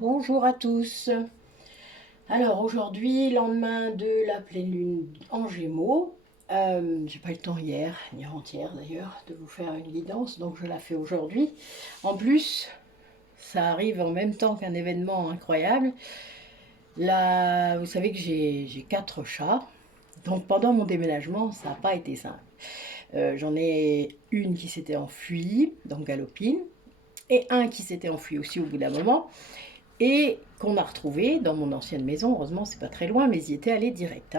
Bonjour à tous. Alors aujourd'hui, lendemain de la pleine lune en Gémeaux, j'ai pas eu le temps hier, ni avant-hier d'ailleurs, de vous faire une guidance, donc je la fais aujourd'hui. En plus, ça arrive en même temps qu'un événement incroyable. Là, vous savez que j'ai 4 chats, donc pendant mon déménagement, ça n'a pas été simple. J'en ai une qui s'était enfuie, donc Galopine, et un qui s'était enfui aussi au bout d'un moment. Et qu'on a retrouvé dans mon ancienne maison. Heureusement, c'est pas très loin, mais ils y étaient allés direct.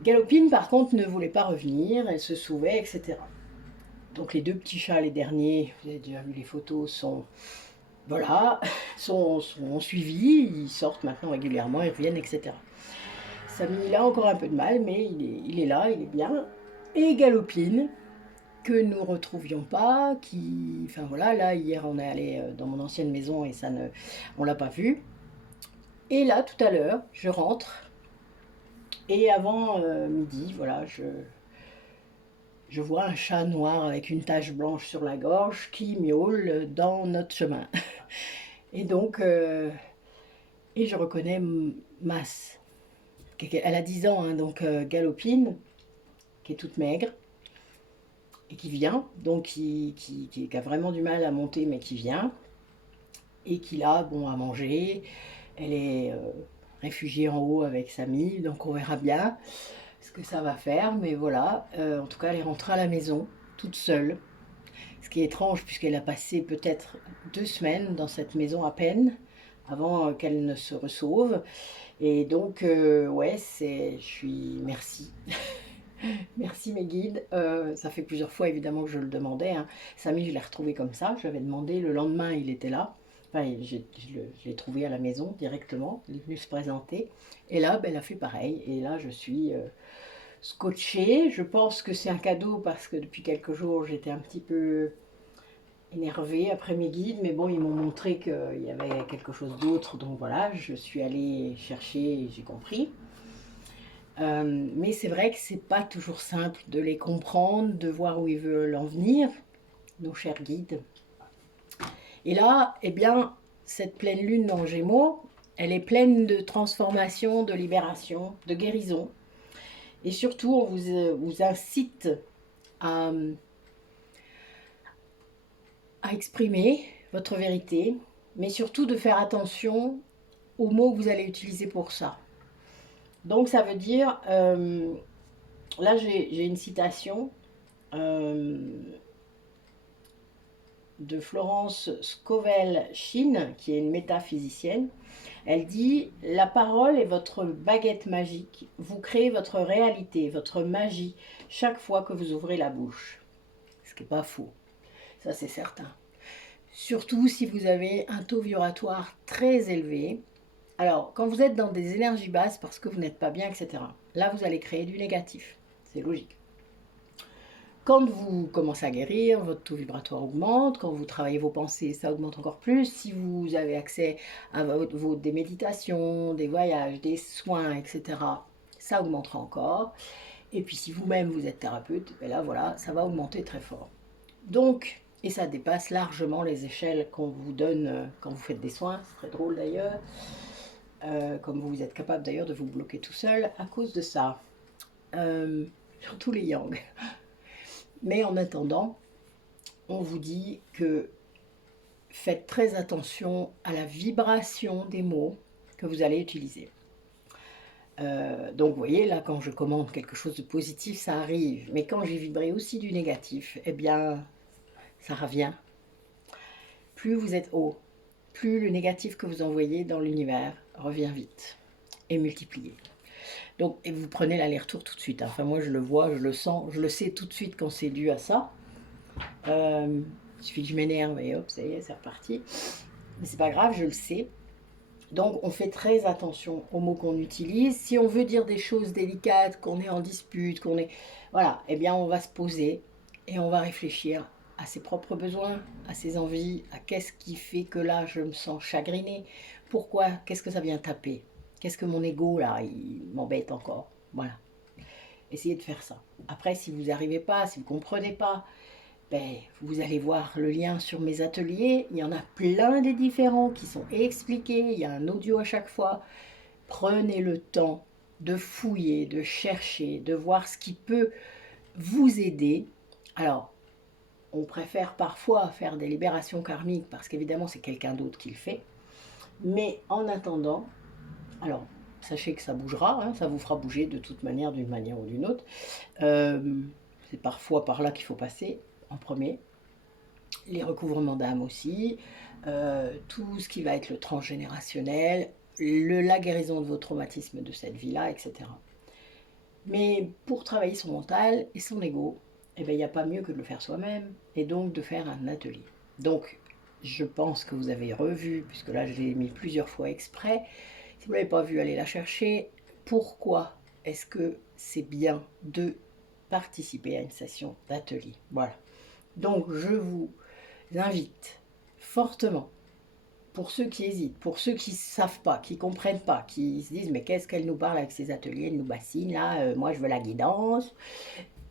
Galopine, par contre, ne voulait pas revenir, elle se sauvait, etc. Donc les deux petits chats, les derniers, vous avez déjà vu les photos, voilà, sont suivis, ils sortent maintenant régulièrement, ils reviennent, etc. Samy, il a encore un peu de mal, mais il est là, il est bien. Et Galopine, que nous retrouvions pas, enfin voilà, là hier on est allé dans mon ancienne maison et on l'a pas vue. Et là, tout à l'heure, je rentre et avant midi, voilà, je vois un chat noir avec une tache blanche sur la gorge qui miaule dans notre chemin. Et donc, et je reconnais Mass. Elle a 10 ans, hein, donc Galopine, qui est toute maigre et qui vient, donc qui a vraiment du mal à monter, mais qui vient et qui a bon à manger. Elle est réfugiée en haut avec Samy, donc on verra bien ce que ça va faire, mais voilà, en tout cas elle est rentrée à la maison toute seule, ce qui est étrange puisqu'elle a passé peut-être 2 semaines dans cette maison à peine avant qu'elle ne se ressauve, et donc ouais, je suis, merci. Merci mes guides. Ça fait plusieurs fois évidemment que je le demandais, hein. Samy, je l'ai retrouvé comme ça, je l'avais demandé, le lendemain il était là. Enfin, je l'ai trouvé à la maison directement, il est venu se présenter. Et là, ben, elle a fait pareil. Et là, je suis scotché. Je pense que c'est un cadeau parce que depuis quelques jours, j'étais un petit peu énervée après mes guides, mais bon, ils m'ont montré qu'il y avait quelque chose d'autre, donc voilà, je suis allée chercher et j'ai compris. Mais c'est vrai que c'est pas toujours simple de les comprendre, de voir où ils veulent en venir, nos chers guides. Et là, eh bien, cette pleine lune en Gémeaux, elle est pleine de transformation, de libération, de guérison. Et surtout, on vous incite à, à exprimer votre vérité, mais surtout de faire attention aux mots que vous allez utiliser pour ça. Donc ça veut dire, là j'ai une citation de Florence Scovel-Shinn, qui est une métaphysicienne. Elle dit: la parole est votre baguette magique, vous créez votre réalité, votre magie, chaque fois que vous ouvrez la bouche. Ce qui n'est pas faux, ça c'est certain. Surtout si vous avez un taux vibratoire très élevé. Alors, quand vous êtes dans des énergies basses parce que vous n'êtes pas bien, etc., là, vous allez créer du négatif. C'est logique. Quand vous commencez à guérir, votre taux vibratoire augmente. Quand vous travaillez vos pensées, ça augmente encore plus. Si vous avez accès à des méditations, des voyages, des soins, etc., ça augmentera encore. Et puis si vous-même vous êtes thérapeute, ben là, voilà, ça va augmenter très fort. Donc, et ça dépasse largement les échelles qu'on vous donne quand vous faites des soins. C'est très drôle d'ailleurs. Comme vous êtes capable d'ailleurs de vous bloquer tout seul à cause de ça. Surtout les yang. Mais en attendant, on vous dit que faites très attention à la vibration des mots que vous allez utiliser. Donc vous voyez, là, quand je commande quelque chose de positif, ça arrive. Mais quand j'ai vibré aussi du négatif, eh bien, ça revient. Plus vous êtes haut, plus le négatif que vous envoyez dans l'univers revient vite et multiplié. Donc, et vous prenez l'aller-retour tout de suite. Enfin, moi, je le vois, je le sens, je le sais tout de suite quand c'est dû à ça. Il suffit que je m'énerve et hop, ça y est, c'est reparti. Mais c'est pas grave, je le sais. Donc, on fait très attention aux mots qu'on utilise. Si on veut dire des choses délicates, qu'on est en dispute, qu'on est... Voilà, eh bien, on va se poser et on va réfléchir à ses propres besoins, à ses envies, à qu'est-ce qui fait que là, je me sens chagrinée. Pourquoi? Qu'est-ce que ça vient taper? Qu'est-ce que mon ego, là, il m'embête encore? Voilà. Essayez de faire ça. Après, si vous n'y arrivez pas, si vous ne comprenez pas, ben, vous allez voir le lien sur mes ateliers. Il y en a plein des différents qui sont expliqués. Il y a un audio à chaque fois. Prenez le temps de fouiller, de chercher, de voir ce qui peut vous aider. Alors, on préfère parfois faire des libérations karmiques parce qu'évidemment, c'est quelqu'un d'autre qui le fait. Mais en attendant, alors, sachez que ça bougera, hein, ça vous fera bouger de toute manière, d'une manière ou d'une autre. C'est parfois par là qu'il faut passer en premier. Les recouvrements d'âme aussi, tout ce qui va être le transgénérationnel, la guérison de vos traumatismes de cette vie-là, etc. Mais pour travailler son mental et son ego, eh bien, il n'y a pas mieux que de le faire soi-même et donc de faire un atelier. Donc, je pense que vous avez revu, puisque là je l'ai mis plusieurs fois exprès. Si vous ne l'avez pas vu, allez la chercher. Pourquoi est-ce que c'est bien de participer à une session d'atelier? Voilà. Donc, je vous invite fortement, pour ceux qui hésitent, pour ceux qui ne savent pas, qui ne comprennent pas, qui se disent mais qu'est-ce qu'elle nous parle avec ses ateliers, elle nous bassine là, moi je veux la guidance.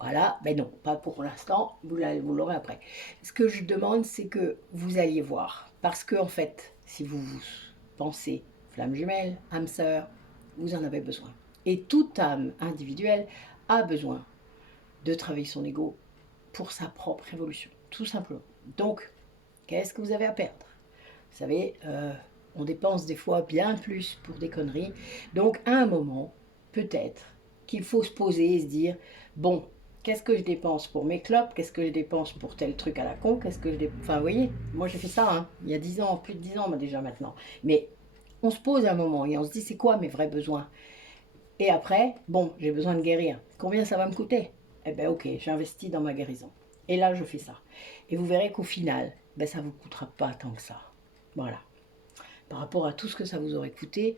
Voilà, ben non, pas pour l'instant, vous l'aurez après. Ce que je demande, c'est que vous alliez voir. Parce que, en fait, si vous pensez flamme jumelle, âme sœur, vous en avez besoin. Et toute âme individuelle a besoin de travailler son ego pour sa propre évolution, tout simplement. Donc, qu'est-ce que vous avez à perdre? Vous savez, on dépense des fois bien plus pour des conneries. Donc, à un moment, peut-être qu'il faut se poser et se dire, bon, qu'est-ce que je dépense pour mes clopes? Qu'est-ce que je dépense pour tel truc à la con? Qu'est-ce que je dépense... Enfin, vous voyez, moi j'ai fait ça, hein, il y a 10 ans, plus de 10 ans moi, déjà maintenant. Mais on se pose un moment et on se dit, c'est quoi mes vrais besoins? Et après, bon, j'ai besoin de guérir. Combien ça va me coûter? Eh bien, ok, j'investis dans ma guérison. Et là, je fais ça. Et vous verrez qu'au final, ben, ça ne vous coûtera pas tant que ça. Voilà. Par rapport à tout ce que ça vous aurait coûté,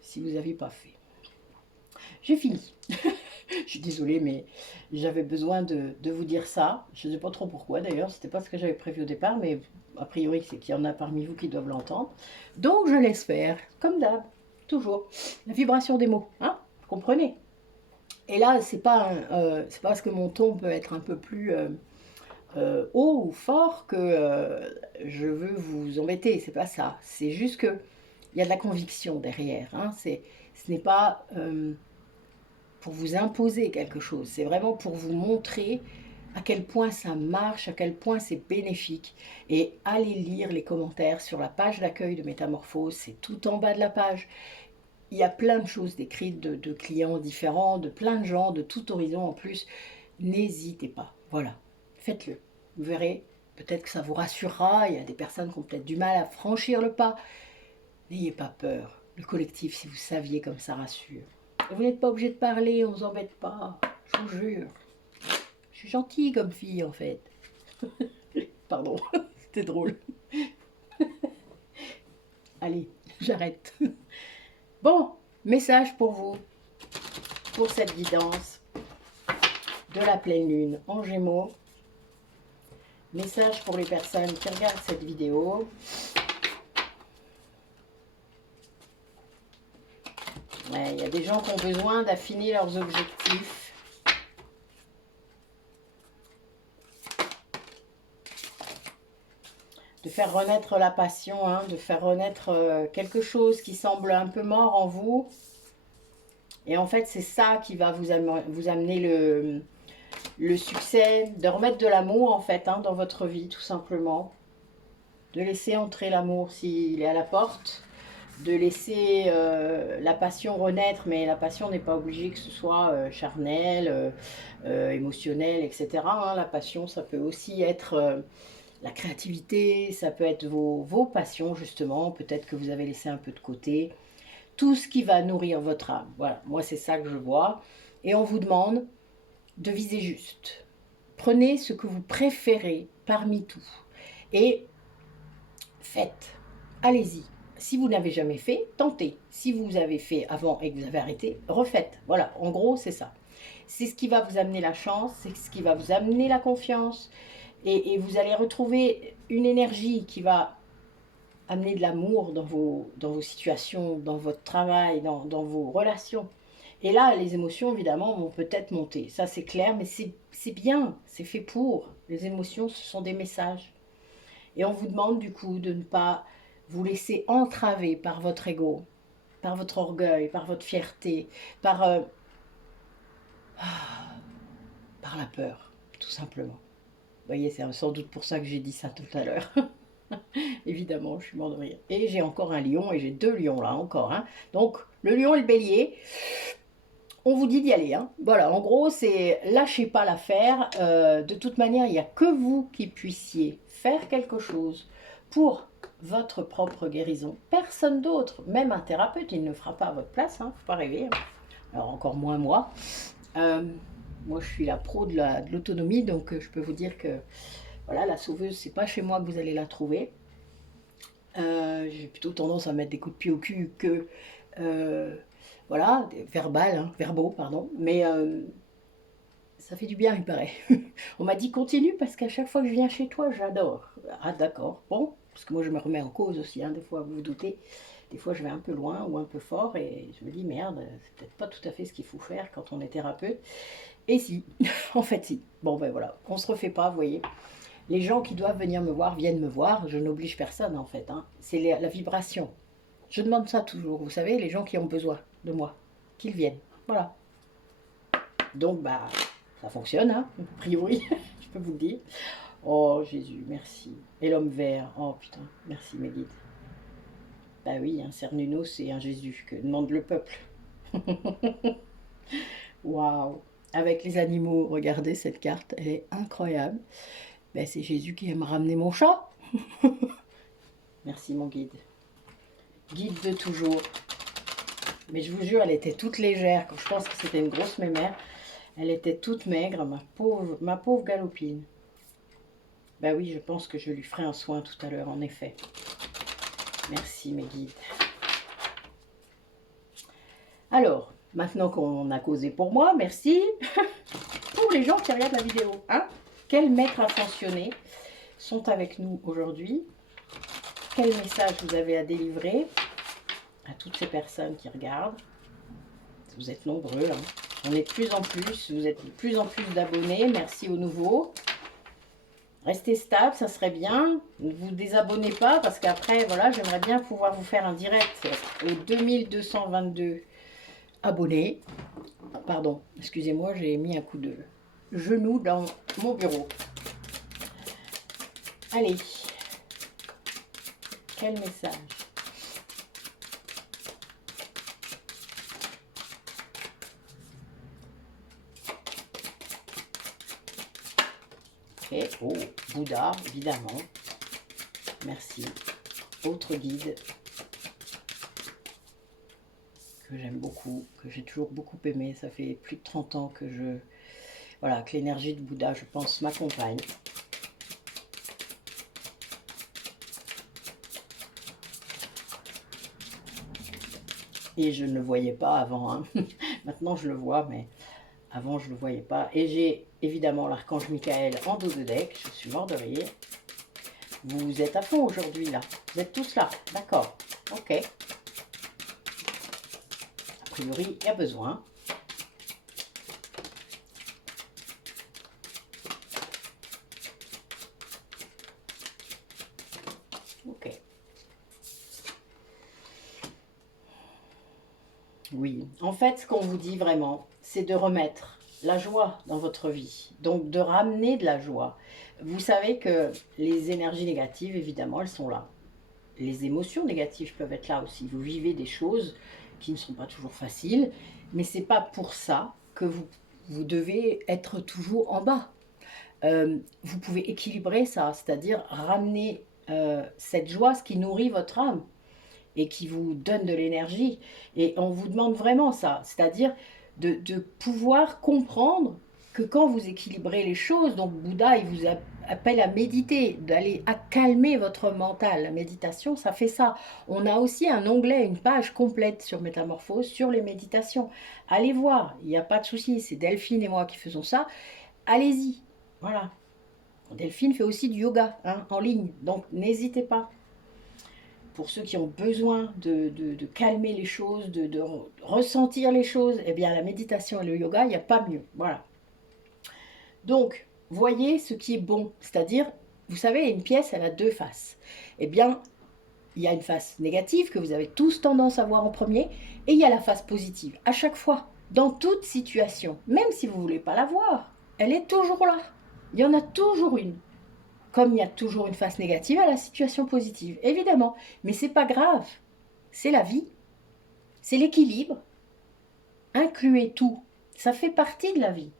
si vous n'aviez pas fait. J'ai fini. Je suis désolée, mais j'avais besoin de vous dire ça. Je ne sais pas trop pourquoi d'ailleurs, c'était pas ce que j'avais prévu au départ, mais a priori c'est qu'il y en a parmi vous qui doivent l'entendre. Donc je laisse faire, comme d'hab, toujours. La vibration des mots, hein, vous comprenez? Et là, c'est pas parce que mon ton peut être un peu plus haut ou fort que je veux vous embêter, c'est pas ça. C'est juste que il y a de la conviction derrière, hein. Ce n'est pas pour vous imposer quelque chose, c'est vraiment pour vous montrer à quel point ça marche, à quel point c'est bénéfique. Et allez lire les commentaires sur la page d'accueil de Métamorphose, c'est tout en bas de la page. Il y a plein de choses décrites de clients différents, de plein de gens, de tout horizon en plus. N'hésitez pas, voilà, faites-le. Vous verrez, peut-être que ça vous rassurera, il y a des personnes qui ont peut-être du mal à franchir le pas. N'ayez pas peur, le collectif, si vous saviez comme ça rassure. Et vous n'êtes pas obligé de parler, on ne vous embête pas, je vous jure. Je suis gentille comme fille en fait. Pardon, c'était drôle. Allez, j'arrête. Bon, message pour vous, pour cette guidance de la pleine lune en Gémeaux. Message pour les personnes qui regardent cette vidéo. Ouais, il y a des gens qui ont besoin d'affiner leurs objectifs. De faire renaître la passion, hein, de faire renaître quelque chose qui semble un peu mort en vous. Et en fait, c'est ça qui va vous amener le succès, de remettre de l'amour en fait hein, dans votre vie, tout simplement. De laisser entrer l'amour s'il est à la porte. De laisser la passion renaître, mais la passion n'est pas obligée que ce soit charnel, émotionnel, etc. Hein. La passion, ça peut aussi être la créativité, ça peut être vos passions, justement. Peut-être que vous avez laissé un peu de côté. Tout ce qui va nourrir votre âme. Voilà, moi c'est ça que je vois. Et on vous demande de viser juste. Prenez ce que vous préférez parmi tout. Et faites. Allez-y. Si vous n'avez jamais fait, tentez. Si vous avez fait avant et que vous avez arrêté, refaites. Voilà, en gros, c'est ça. C'est ce qui va vous amener la chance, c'est ce qui va vous amener la confiance. Et vous allez retrouver une énergie qui va amener de l'amour dans vos situations, dans votre travail, dans vos relations. Et là, les émotions, évidemment, vont peut-être monter. Ça, c'est clair, mais c'est bien, c'est fait pour. Les émotions, ce sont des messages. Et on vous demande, du coup, de ne pas vous laisser entraver par votre ego, par votre orgueil, par votre fierté, par la peur, tout simplement. Vous voyez, c'est sans doute pour ça que j'ai dit ça tout à l'heure. Évidemment, je suis mort de rire. Et j'ai encore un lion, et j'ai 2 lions là encore. Hein. Donc, le lion et le bélier, on vous dit d'y aller. Hein. Voilà, en gros, c'est lâchez pas l'affaire. De toute manière, il n'y a que vous qui puissiez faire quelque chose pour votre propre guérison. Personne d'autre, même un thérapeute, il ne le fera pas à votre place. Hein, faut pas rêver. Hein. Alors, encore moins moi. Moi, je suis la pro de l'autonomie, donc je peux vous dire que voilà, la sauveuse, c'est pas chez moi que vous allez la trouver. J'ai plutôt tendance à mettre des coups de pied au cul que voilà, verbaux, pardon. Mais ça fait du bien, il paraît. On m'a dit continue parce qu'à chaque fois que je viens chez toi, j'adore. Ah d'accord, bon, parce que moi je me remets en cause aussi, hein, des fois, vous vous doutez. Des fois je vais un peu loin ou un peu fort et je me dis merde, c'est peut-être pas tout à fait ce qu'il faut faire quand on est thérapeute. Et si, en fait si. Bon ben voilà, on se refait pas, vous voyez. Les gens qui doivent venir me voir viennent me voir, je n'oblige personne en fait. Hein. C'est la vibration. Je demande ça toujours, vous savez, les gens qui ont besoin de moi, qu'ils viennent. Voilà. Donc bah ça fonctionne, hein, a priori, je peux vous le dire. Oh Jésus, merci. Et l'homme vert, oh putain, merci mes guides. Bah oui, un Cernuno, c'est un Jésus que demande le peuple. Waouh. Avec les animaux, regardez cette carte, elle est incroyable. Ben, c'est Jésus qui aime ramener mon chat. Merci mon guide. Guide de toujours. Mais je vous jure, elle était toute légère. Je pense que c'était une grosse mémère. Elle était toute maigre, ma pauvre galopine. Ben oui, je pense que je lui ferai un soin tout à l'heure, en effet. Merci mes guides. Alors, maintenant qu'on a causé pour moi, merci. Pour les gens qui regardent la vidéo, hein, quels maîtres ascensionnés sont avec nous aujourd'hui? Quel message vous avez à délivrer à toutes ces personnes qui regardent? Vous êtes nombreux, hein. On est de plus en plus, vous êtes de plus en plus d'abonnés. Merci aux nouveaux. Restez stable, ça serait bien. Ne vous désabonnez pas parce qu'après, voilà, j'aimerais bien pouvoir vous faire un direct aux 2222 abonnés. Pardon, excusez-moi, j'ai mis un coup de genou dans mon bureau. Allez, quel message? Et oh, Bouddha, évidemment. Merci. Autre guide que j'aime beaucoup, que j'ai toujours beaucoup aimé. Ça fait plus de 30 ans que voilà, que l'énergie de Bouddha, je pense, m'accompagne. Et je ne le voyais pas avant. Hein. Maintenant, je le vois, mais avant, je ne le voyais pas. Et j'ai évidemment l'archange Michael en dos de deck. Je suis mort de rire. Vous êtes à fond aujourd'hui, là. Vous êtes tous là. D'accord. Ok. A priori, il y a besoin. Ok. Oui. En fait, ce qu'on vous dit vraiment, c'est de remettre la joie dans votre vie. Donc, de ramener de la joie. Vous savez que les énergies négatives, évidemment, elles sont là. Les émotions négatives peuvent être là aussi. Vous vivez des choses qui ne sont pas toujours faciles, mais c'est pas pour ça que vous devez être toujours en bas. Vous pouvez équilibrer ça, c'est-à-dire ramener cette joie, ce qui nourrit votre âme et qui vous donne de l'énergie. Et on vous demande vraiment ça, c'est-à-dire de pouvoir comprendre que quand vous équilibrez les choses, donc Bouddha, il vous appelle à méditer, d'aller à calmer votre mental. La méditation, ça fait ça. On a aussi un onglet, une page complète sur Métamorphose, sur les méditations. Allez voir, il n'y a pas de souci, c'est Delphine et moi qui faisons ça. Allez-y, voilà. Delphine fait aussi du yoga hein, en ligne, donc n'hésitez pas. pour ceux qui ont besoin de calmer les choses, de ressentir les choses, eh bien la méditation et le yoga, il n'y a pas mieux. Voilà. Donc, voyez ce qui est bon. C'est-à-dire, vous savez, une pièce, elle a deux faces. Eh bien, il y a une face négative que vous avez tous tendance à voir en premier, et il y a la face positive. À chaque fois, dans toute situation, même si vous ne voulez pas la voir, elle est toujours là. Il y en a toujours une. Comme il y a toujours une face négative à la situation positive, évidemment. Mais c'est pas grave. C'est la vie. C'est l'équilibre. Incluez tout. Ça fait partie de la vie.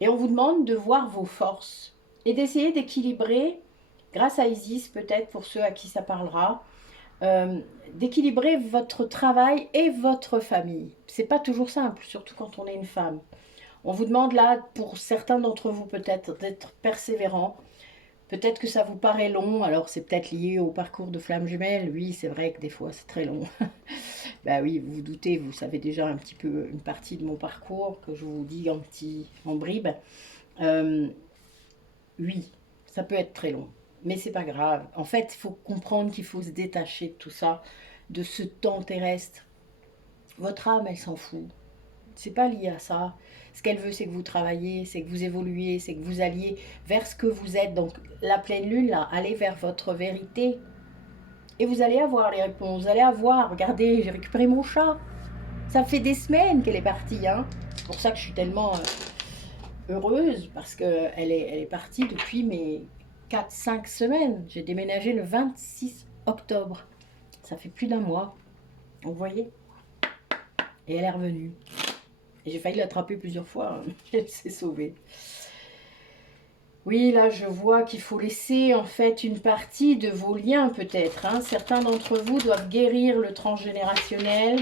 Et on vous demande de voir vos forces et d'essayer d'équilibrer, grâce à Isis peut-être pour ceux à qui ça parlera, d'équilibrer votre travail et votre famille. C'est pas toujours simple, surtout quand on est une femme. On vous demande là, pour certains d'entre vous peut-être, d'être persévérant. Peut-être que ça vous paraît long, alors c'est peut-être lié au parcours de flamme jumelle. Oui, c'est vrai que des fois c'est très long. Bah oui, vous vous doutez, vous savez déjà un petit peu une partie de mon parcours que je vous dis en bribes. Oui, ça peut être très long, mais c'est pas grave. En fait, il faut comprendre qu'il faut se détacher de tout ça, de ce temps terrestre. Votre âme, elle s'en fout. C'est pas lié à ça. Ce qu'elle veut, c'est que vous travaillez, c'est que vous évoluiez, c'est que vous alliez vers ce que vous êtes. Donc, la pleine lune, là, allez vers votre vérité. Et vous allez avoir les réponses. Vous allez avoir, regardez, j'ai récupéré mon chat. Ça fait des semaines qu'elle est partie. Hein. C'est pour ça que je suis tellement heureuse, parce qu'elle elle est partie depuis mes 4-5 semaines. J'ai déménagé le 26 octobre. Ça fait plus d'un mois. Vous voyez? Et elle est revenue. Et j'ai failli l'attraper plusieurs fois. Elle s'est sauvée. Oui, là, je vois qu'il faut laisser en fait une partie de vos liens peut-être. Hein. Certains d'entre vous doivent guérir le transgénérationnel,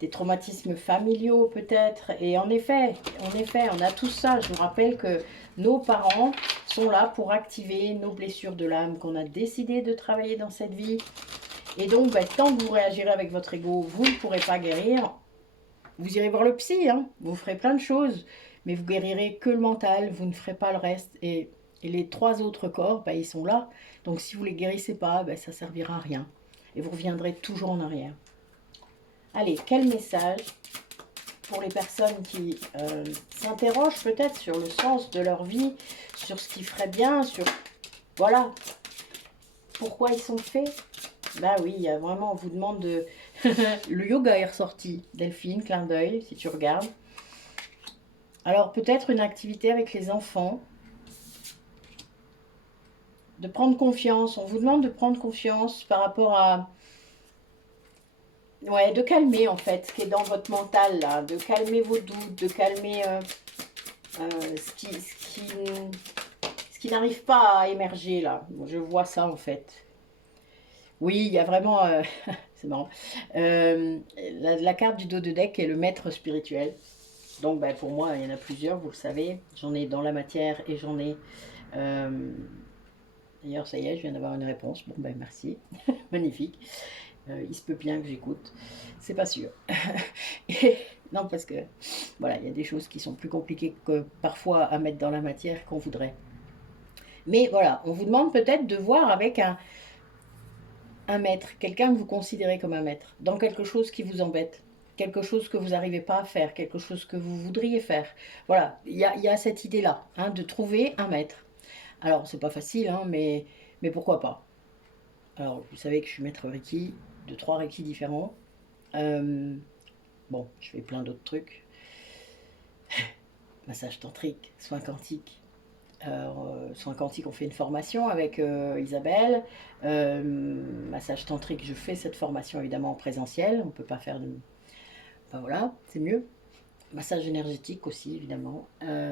des traumatismes familiaux peut-être. Et en effet, on a tout ça. Je vous rappelle que nos parents sont là pour activer nos blessures de l'âme qu'on a décidé de travailler dans cette vie. Et donc, tant que vous réagirez avec votre ego, vous ne pourrez pas guérir. Vous irez voir le psy, hein, vous ferez plein de choses, mais vous guérirez que le mental, vous ne ferez pas le reste. Et les 3 autres corps, ils sont là. Donc si vous ne les guérissez pas, ça ne servira à rien. Et vous reviendrez toujours en arrière. Allez, quel message pour les personnes qui s'interrogent peut-être sur le sens de leur vie, sur ce qui ferait bien, sur... Voilà, pourquoi ils sont faits. Bah oui, il y a vraiment, on vous demande de... Le yoga est ressorti, Delphine, clin d'œil, si tu regardes. Alors peut-être une activité avec les enfants. De prendre confiance, on vous demande de prendre confiance par rapport à... Ouais, de calmer en fait ce qui est dans votre mental là, de calmer vos doutes, de calmer ce qui n'arrive pas à émerger là. Je vois ça en fait. Oui, il y a vraiment... c'est marrant. La carte du dos de deck est le maître spirituel. Donc pour moi, il y en a plusieurs, vous le savez. J'en ai dans la matière et j'en ai... D'ailleurs, ça y est, je viens d'avoir une réponse. Bon, merci. Magnifique. Il se peut bien que j'écoute. C'est pas sûr. Non, parce que, voilà, il y a des choses qui sont plus compliquées que parfois à mettre dans la matière qu'on voudrait. Mais voilà, on vous demande peut-être de voir avec un maître, quelqu'un que vous considérez comme un maître, dans quelque chose qui vous embête, quelque chose que vous n'arrivez pas à faire, quelque chose que vous voudriez faire. Voilà, il y a cette idée-là, hein, de trouver un maître. Alors, c'est pas facile, hein, mais pourquoi pas. Alors, vous savez que je suis maître Reiki, de 3 Reiki différents. Bon, je fais plein d'autres trucs. Massage tantrique, soins quantiques. Soins quantiques, on fait une formation avec Isabelle. Massage tantrique, je fais cette formation évidemment en présentiel. On ne peut pas faire de... Enfin voilà, c'est mieux. Massage énergétique aussi, évidemment.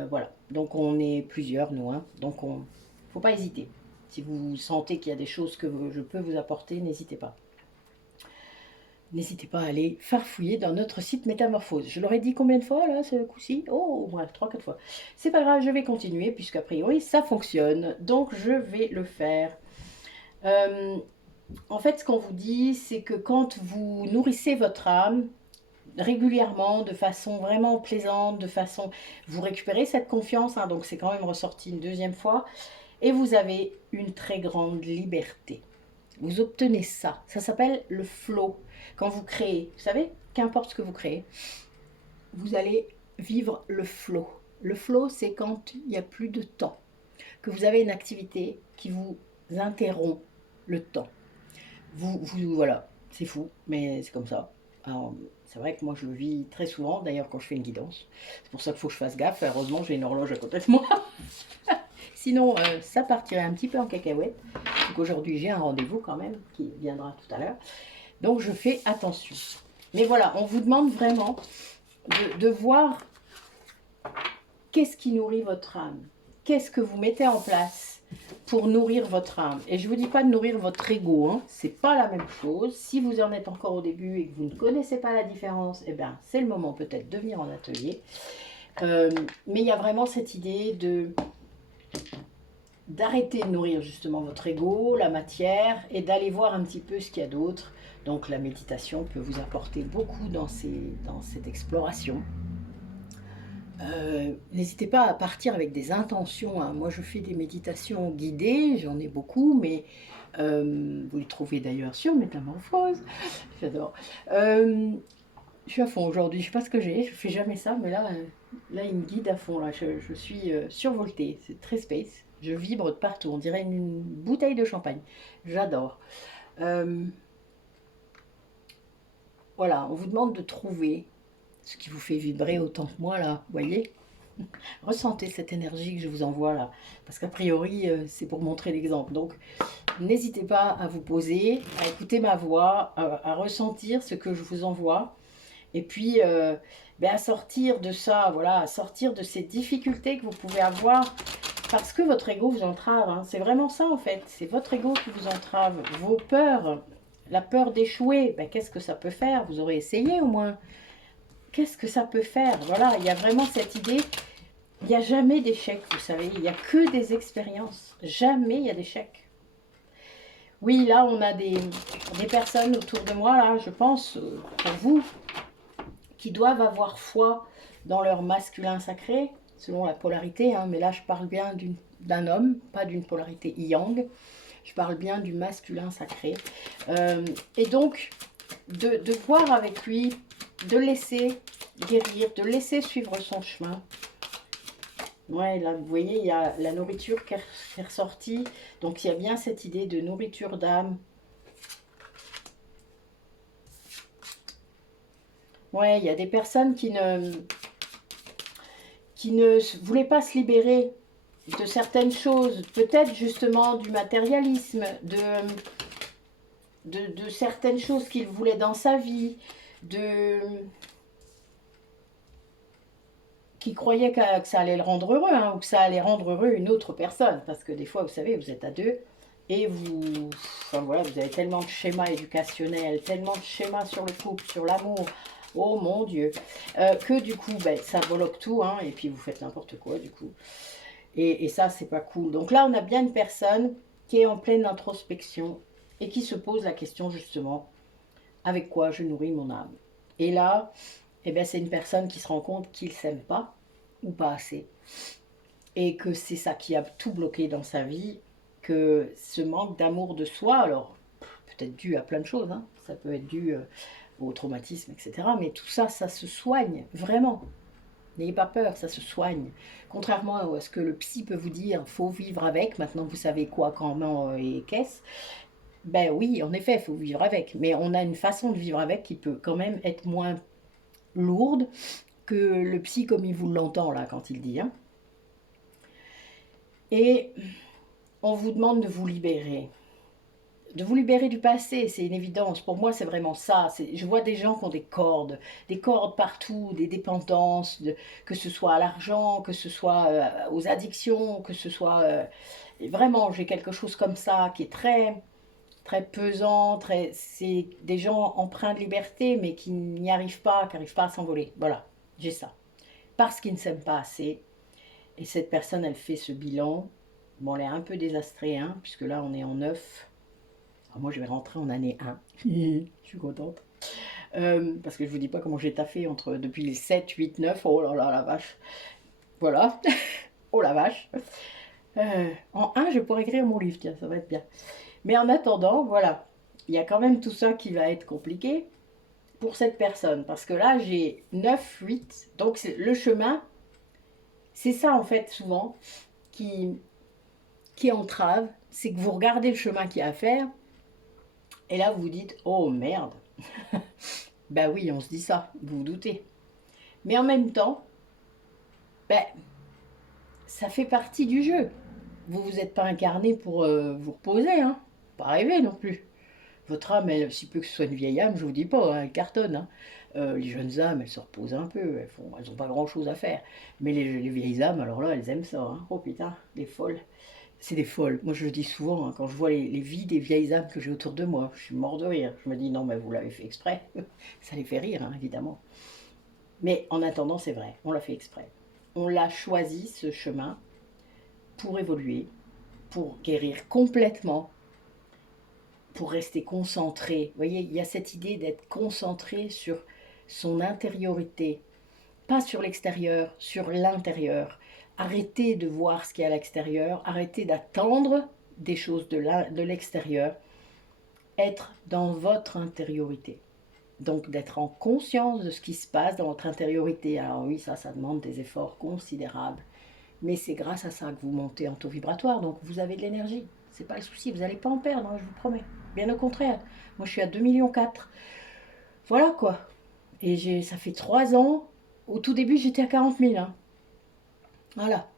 Voilà, donc on est plusieurs, nous. Hein. Donc il ne faut pas hésiter. Si vous sentez qu'il y a des choses que je peux vous apporter, n'hésitez pas. N'hésitez pas à aller farfouiller dans notre site Métamorphose. Je l'aurais dit combien de fois là, ce coup-ci? Oh, bref, 3-4 fois. C'est pas grave, je vais continuer puisqu'a priori ça fonctionne. Donc je vais le faire. En fait, ce qu'on vous dit, c'est que quand vous nourrissez votre âme régulièrement, de façon vraiment plaisante, de façon... Vous récupérez cette confiance, hein, donc c'est quand même ressorti une deuxième fois. Et vous avez une très grande liberté. Vous obtenez ça. Ça s'appelle le flow. Quand vous créez, vous savez, qu'importe ce que vous créez, vous allez vivre le flow. Le flow, c'est quand il n'y a plus de temps, que vous avez une activité qui vous interrompt le temps. Voilà, c'est fou, mais c'est comme ça. Alors, c'est vrai que moi je le vis très souvent, d'ailleurs quand je fais une guidance. C'est pour ça qu'il faut que je fasse gaffe. Heureusement, j'ai une horloge à côté de moi. Sinon, ça partirait un petit peu en cacahuète. Donc aujourd'hui, j'ai un rendez-vous quand même qui viendra tout à l'heure. Donc je fais attention. Mais voilà, on vous demande vraiment de voir qu'est-ce qui nourrit votre âme. Qu'est-ce que vous mettez en place pour nourrir votre âme. Et je ne vous dis pas de nourrir votre ego, hein. C'est pas la même chose. Si vous en êtes encore au début et que vous ne connaissez pas la différence, eh bien, c'est le moment peut-être de venir en atelier. Mais il y a vraiment cette idée d'arrêter de nourrir justement votre ego, la matière, et d'aller voir un petit peu ce qu'il y a d'autre. Donc la méditation peut vous apporter beaucoup dans cette exploration. N'hésitez pas à partir avec des intentions, hein. Moi je fais des méditations guidées, j'en ai beaucoup, mais vous les trouvez d'ailleurs sur Métamorphose, j'adore. Je suis à fond aujourd'hui, je sais pas ce que j'ai, je fais jamais ça, mais là il me guide à fond, là. Je suis survoltée, c'est très space, je vibre de partout, on dirait une bouteille de champagne, j'adore. Voilà, on vous demande de trouver ce qui vous fait vibrer autant que moi là, vous voyez. Ressentez cette énergie que je vous envoie là, parce qu'a priori c'est pour montrer l'exemple. Donc n'hésitez pas à vous poser, à écouter ma voix, à ressentir ce que je vous envoie, et puis à sortir de ça, voilà, à sortir de ces difficultés que vous pouvez avoir, parce que votre ego vous entrave, hein. C'est vraiment ça en fait, c'est votre ego qui vous entrave, vos peurs, la peur d'échouer, qu'est-ce que ça peut faire? Vous aurez essayé au moins. Qu'est-ce que ça peut faire? Voilà, il y a vraiment cette idée. Il n'y a jamais d'échec, vous savez. Il n'y a que des expériences. Jamais il y a d'échec. Oui, là, on a des personnes autour de moi, là, je pense, pour vous, qui doivent avoir foi dans leur masculin sacré, selon la polarité. Hein, mais là, je parle bien d'un homme, pas d'une polarité yang. Je parle bien du masculin sacré. Et donc, de voir avec lui, de laisser guérir, de laisser suivre son chemin. Ouais, là, vous voyez, il y a la nourriture qui est ressortie. Donc, il y a bien cette idée de nourriture d'âme. Ouais, il y a des personnes qui ne voulaient pas se libérer de certaines choses. Peut-être, justement, du matérialisme, de certaines choses qu'il voulait dans sa vie, qui croyait que ça allait le rendre heureux, hein, ou que ça allait rendre heureux une autre personne. Parce que des fois, vous savez, vous êtes à deux et enfin, voilà, vous avez tellement de schémas éducationnels, tellement de schémas sur le couple, sur l'amour, oh mon Dieu, que du coup, ça bloque tout, hein, et puis vous faites n'importe quoi du coup. Et ça, c'est pas cool. Donc là, on a bien une personne qui est en pleine introspection et qui se pose la question justement, avec quoi je nourris mon âme? Et là, c'est une personne qui se rend compte qu'il ne s'aime pas ou pas assez. Et que c'est ça qui a tout bloqué dans sa vie, que ce manque d'amour de soi, alors peut-être dû à plein de choses, hein, ça peut être dû au traumatisme, etc. Mais tout ça, ça se soigne, vraiment. N'ayez pas peur, ça se soigne. Contrairement à ce que le psy peut vous dire, faut vivre avec, maintenant vous savez quoi, comment et qu'est-ce. Ben oui, en effet, il faut vivre avec. Mais on a une façon de vivre avec qui peut quand même être moins lourde que le psy comme il vous l'entend là quand il dit. Hein. Et on vous demande de vous libérer. De vous libérer du passé, c'est une évidence. Pour moi, c'est vraiment ça. Je vois des gens qui ont des cordes partout, des dépendances, que ce soit à l'argent, que ce soit aux addictions, que ce soit... vraiment, j'ai quelque chose comme ça qui est très, très pesant. C'est des gens empreints de liberté, mais qui n'y arrivent pas, qui n'arrivent pas à s'envoler. Voilà, j'ai ça. Parce qu'ils ne s'aiment pas assez. Et cette personne, elle fait ce bilan. Bon, elle est un peu désastrée, hein, puisque là, on est en 9. Alors moi, je vais rentrer en année 1. Je suis contente. Parce que je ne vous dis pas comment j'ai taffé depuis les 7, 8, 9. Oh là là, la vache. Voilà. Oh la vache. En 1, je pourrais écrire mon livre, tiens, ça va être bien. Mais en attendant, voilà, il y a quand même tout ça qui va être compliqué pour cette personne. Parce que là, j'ai 9, 8. Donc le chemin, c'est ça en fait souvent qui entrave. C'est que vous regardez le chemin qu'il y a à faire. Et là, vous vous dites, oh merde. Ben oui, on se dit ça, vous vous doutez. Mais en même temps, ben, ça fait partie du jeu. Vous vous êtes pas incarné pour vous reposer, hein. Pas rêver non plus. Votre âme, elle, si peu que ce soit une vieille âme, je vous dis pas, hein, elle cartonne. Hein. Les jeunes âmes, elles se reposent un peu, elles ont pas grand chose à faire. Mais les vieilles âmes, alors là, elles aiment ça. Hein. Oh putain, des folles. C'est des folles. Moi, je le dis souvent, hein, quand je vois les vies des vieilles âmes que j'ai autour de moi, je suis mort de rire. Je me dis, non, mais vous l'avez fait exprès. Ça les fait rire, hein, évidemment. Mais en attendant, c'est vrai, on l'a fait exprès. On l'a choisi, ce chemin, pour évoluer, pour guérir complètement, pour rester concentré. Vous voyez, il y a cette idée d'être concentré sur son intériorité, pas sur l'extérieur, sur l'intérieur. Arrêtez de voir ce qu'il y a à l'extérieur, arrêtez d'attendre des choses de l'extérieur, être dans votre intériorité. Donc d'être en conscience de ce qui se passe dans votre intériorité. Alors oui, ça demande des efforts considérables. Mais c'est grâce à ça que vous montez en taux vibratoire, donc vous avez de l'énergie. C'est pas le souci, vous n'allez pas en perdre, hein, je vous promets. Bien au contraire. Moi, je suis à 2,4 millions. Voilà quoi. Et ça fait 3 ans. Au tout début, j'étais à 40 000. Hein. Voilà.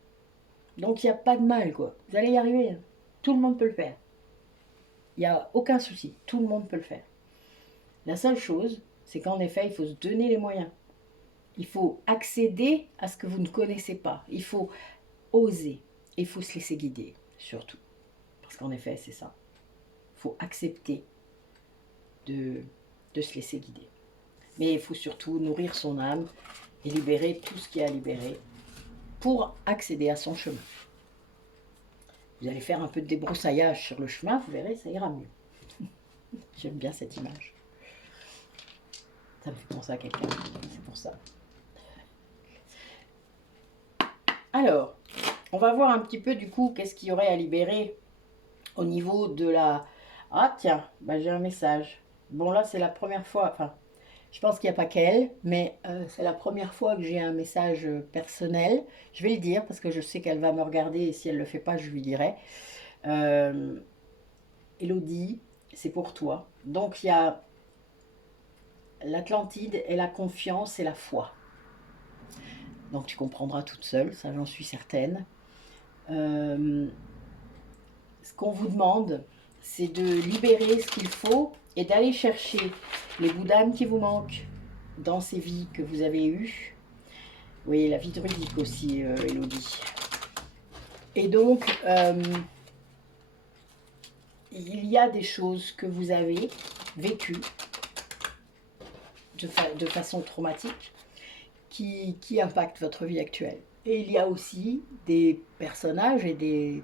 Donc, il n'y a pas de mal, quoi. Vous allez y arriver. Hein. Tout le monde peut le faire. Il n'y a aucun souci. Tout le monde peut le faire. La seule chose, c'est qu'en effet, il faut se donner les moyens. Il faut accéder à ce que vous ne connaissez pas. Il faut oser. Il faut se laisser guider, surtout. Parce qu'en effet, c'est ça. Il faut accepter de se laisser guider. Mais il faut surtout nourrir son âme et libérer tout ce qu'il y a à libérer pour accéder à son chemin. Vous allez faire un peu de débroussaillage sur le chemin, vous verrez, ça ira mieux. J'aime bien cette image. Ça me fait penser à quelqu'un, c'est pour ça. Alors, on va voir un petit peu du coup qu'est-ce qu'il y aurait à libérer au niveau de la... Ah tiens, bah, j'ai un message. Bon là c'est la première fois, enfin je pense qu'il n'y a pas qu'elle, mais c'est la première fois que j'ai un message personnel. Je vais le dire parce que je sais qu'elle va me regarder et si elle ne le fait pas, je lui dirai. Elodie, c'est pour toi. Donc il y a l'Atlantide et la confiance et la foi. Donc tu comprendras toute seule, ça j'en suis certaine. Ce qu'on vous demande, c'est de libérer ce qu'il faut et d'aller chercher les bouts d'âme qui vous manquent dans ces vies que vous avez eues. Oui, la vie druidique aussi, Elodie. Et donc, il y a des choses que vous avez vécues de façon traumatique qui impactent votre vie actuelle. Et il y a aussi des personnages et des